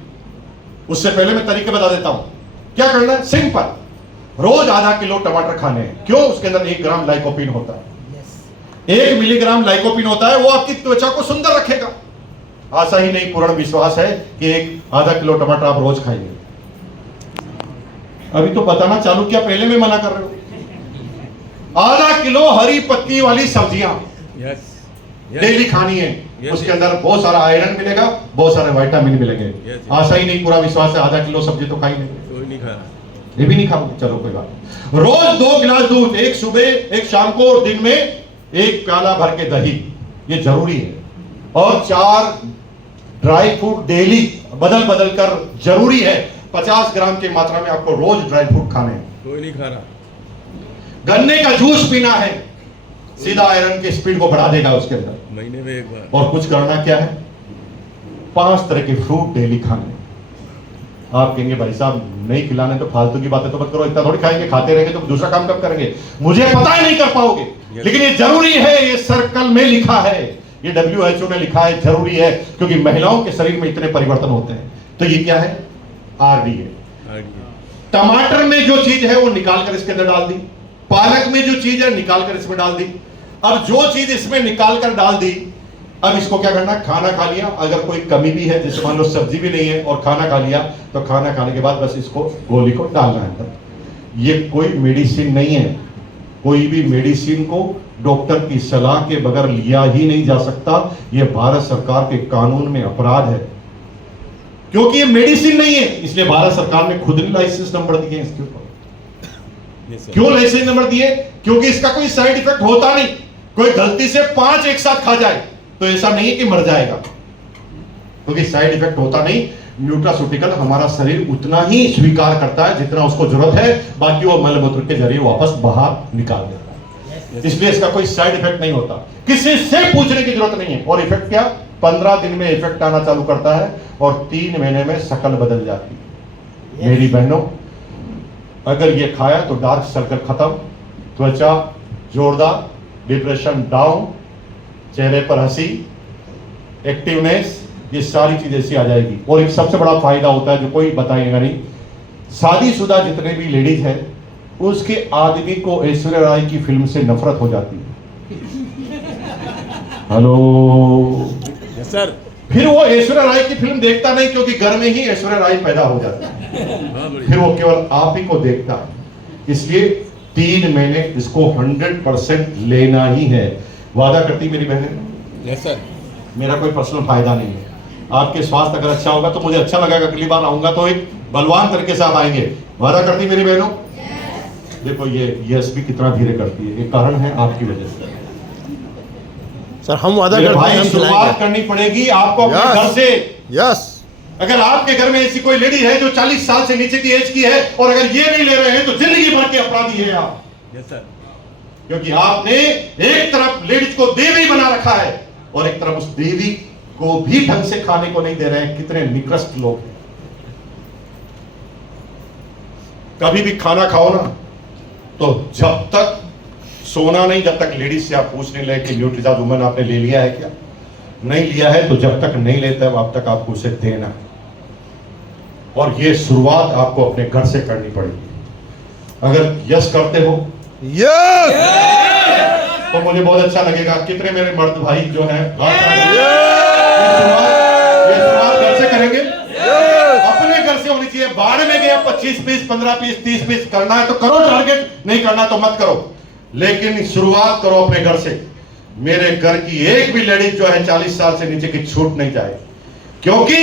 उससे पहले मैं तरीके बता देता हूं क्या करना है। सिंपल, रोज आधा किलो टमाटर खाने हैं। क्यों? उसके अंदर 1 ग्राम लाइकोपिन होता है। 1 मिलीग्राम लाइकोपिन होता है, वो आपकी त्वचा को सुंदर रखेगा। आशा ही नहीं, पूर्ण विश्वास है कि एक आधा किलो टमाटर आप रोज खाएंगे। अभी तो बताना चालू किया, पहले में मना कर रहे हो। आधा किलो हरी पत्ती वाली सब्जियां डेली खानी है। उसके अंदर बहुत सारा आयरन मिलेगा, बहुत सारे विटामिन मिलेंगे। आशा ही नहीं, पूरा विश्वास है, आधा किलो सब्जी तो खाई नहीं। ये भी नहीं खाओगे, चलो कोई बात नहीं। रोज 2 गिलास दूध, एक सुबह एक शाम को, और दिन में 1 प्याला भर के दही, ये जरूरी है। और 4 ड्राई फ्रूट डेली बदल बदल कर जरूरी है। 50 ग्राम की मात्रा में आपको रोज ड्राई फ्रूट खाने हैं। कोई नहीं खा रहा। गन्ने का जूस पीना है, सीधा आयरन की स्पीड को बढ़ा देगा उसके अंदर। महीने में एक बार। और कुछ करना क्या है, 5 तरह के फ्रूट डेली खाने। आप कहेंगे भाई साहब नहीं खिलाने तो फालतू की बातें तो मत करो, इतना थोड़ी खाएंगे, खाते रहेंगे तो दूसरा काम कब करेंगे, मुझे पता है नहीं कर पाओगे, लेकिन ये जरूरी है, ये सर्कल में लिखा है, ये WHO ने लिखा है, जरूरी है, क्योंकि महिलाओं के शरीर में इतने परिवर्तन होते हैं। तो ये क्या है, RD है। टमाटर में जो चीज है वो निकाल कर इसके अंदर डाल दी, पालक में जो चीज है निकाल कर इसमें डाल दी। अब जो चीज इसमें निकाल कर डाल दी, अब इसको क्या करना, खाना खा लिया, अगर कोई कमी भी है, जैसे मान लो सब्जी भी नहीं है और खाना खा लिया, तो खाना खाने के बाद बस इसको गोली को डालना है अंदर। ये कोई मेडिसिन नहीं है, कोई भी मेडिसिन को डॉक्टर की सलाह के बगैर लिया ही नहीं जा सकता। ये भारत सरकार के कानून में अपराध है, क्योंकि ये मेडिसिन नहीं है, इसलिए भारत सरकार ने खुद ही लाइसेंस नंबर दिए इसके ऊपर। क्यों लाइसेंस नंबर दिए, क्योंकि इसका कोई साइड इफेक्ट होता नहीं। कोई गलती से 5 एक साथ खा जाए तो ऐसा नहीं है कि मर जाएगा, क्योंकि साइड इफेक्ट होता नहीं। न्यूट्रास्यूटिकल हमारा शरीर उतना ही स्वीकार करता है जितना उसको जरूरत है, बाकी वो मलमूत्र के जरिए वापस बाहर निकाल देता है। इसलिए इसका कोई साइड इफेक्ट नहीं होता, किसी से पूछने की जरूरत नहीं है। और इफेक्ट क्या, 15 दिन में इफेक्ट आना चालू करता है और 3 महीने में शक्ल बदल जाती है। मेरी बहनों, अगर ये खाया तो डार्क सर्कल खत्म, त्वचा जोरदार, डिप्रेशन डाउन, चेहरे पर हंसी, एक्टिवनेस, ये सारी चीजें ऐसी आ जाएगी। और एक सबसे बड़ा फायदा होता है जो कोई बताएगा नहीं, शादीशुदा जितने भी लेडीज हैं उसके आदमी को ऐश्वर्या राय की फिल्म से नफरत हो जाती है। Hello yes sir. फिर वो ऐश्वर्या राय की फिल्म देखता नहीं, क्योंकि घर में ही ऐश्वर्या राय पैदा हो जाती है, फिर वो केवल आप ही को देखता है। इसलिए 3 महीने इसको 100% लेना ही है। वादा करती मेरी बहन? Yes sir. मेरा कोई पर्सनल फायदा नहीं है, आपके स्वास्थ्य अगर अच्छा होगा तो मुझे अच्छा लगेगा, अगली बार आऊंगा तो एक बलवान तरीके से आप आएंगे। वादा करती मेरी बहनों? देखो ये यस भी कितना धीरे करती है, ये कारण है आपकी वजह से। सर हम वादा करते हैं, भाई हम शुरुआत करनी पड़ेगी आपको अपने घर से। यस। अगर आपके घर में ऐसी कोई लेडी है जो 40 साल से नीचे की एज की है और अगर ये नहीं ले रहे हैं तो जिंदगी भर के अपराधी है आप। Yes sir. क्योंकि आपने एक तरफ लेडीज को देवी बना रखा है और एक तरफ उस देवी को भी ढंग से खाने को नहीं दे रहे हैं। कितने निकृष्ट लोग हैं। कभी भी खाना खाओ ना तो जब तक सोना नहीं, जब तक लेडीज से आप पूछ नहीं ले कि न्यूट्रीचार्ज वुमन आपने ले लिया है क्या, नहीं लिया है तो जब तक नहीं लेता है अब तक आपको उसे देना है। और ये शुरुआत आपको अपने घर से करनी पड़ेगी। अगर यस करते हो यस तो मुझे बहुत अच्छा लगेगा। कितने मेरे मर्द भाई जो हैं ये शुरुआत घर से करेंगे, अपने घर से होनी चाहिए। बाहर में गया 25 पीस 15 पीस 30 पीस करना है तो करो टारगेट, नहीं करना तो मत करो, लेकिन शुरुआत करो अपने घर से। मेरे घर की एक भी लेडीज जो है 40 साल से नीचे की छूट नहीं जाए, क्योंकि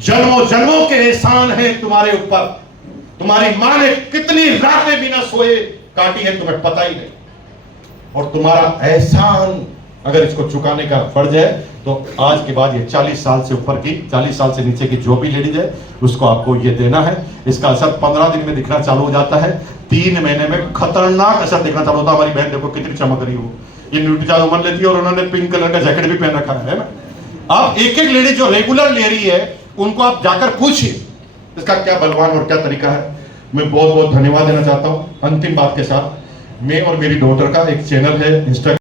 जन्मों जन्मों के एहसान है तुम्हारे ऊपर। तुम्हारी मां ने कितनी रातें बिना सोए काटी है तुम्हें पता ही नहीं, और तुम्हारा एहसान अगर इसको चुकाने का फर्ज है तो आज के बाद ये 40 साल से ऊपर की, 40 साल से नीचे की जो भी लेडीज है उसको आपको ये देना है। इसका असर 15 दिन में दिखना चालू हो जाता है, 3 महीने में खतरनाक असर दिखना चालू होता है। हमारी बहन देखो कितनी चमक रही हो, ये न्यूट्रीचार्ज वुमन लेती है और उन्होंने पिंक कलर का जैकेट भी पहन रखा है ना। आप एक एक लेडीज जो रेगुलर ले रही है उनको आप जाकर पूछिए इसका क्या बलवान और क्या तरीका है। मैं बहुत बहुत धन्यवाद देना चाहता हूं। अंतिम बात के साथ, मैं और मेरी डॉटर का एक चैनल है इंस्टाग्राम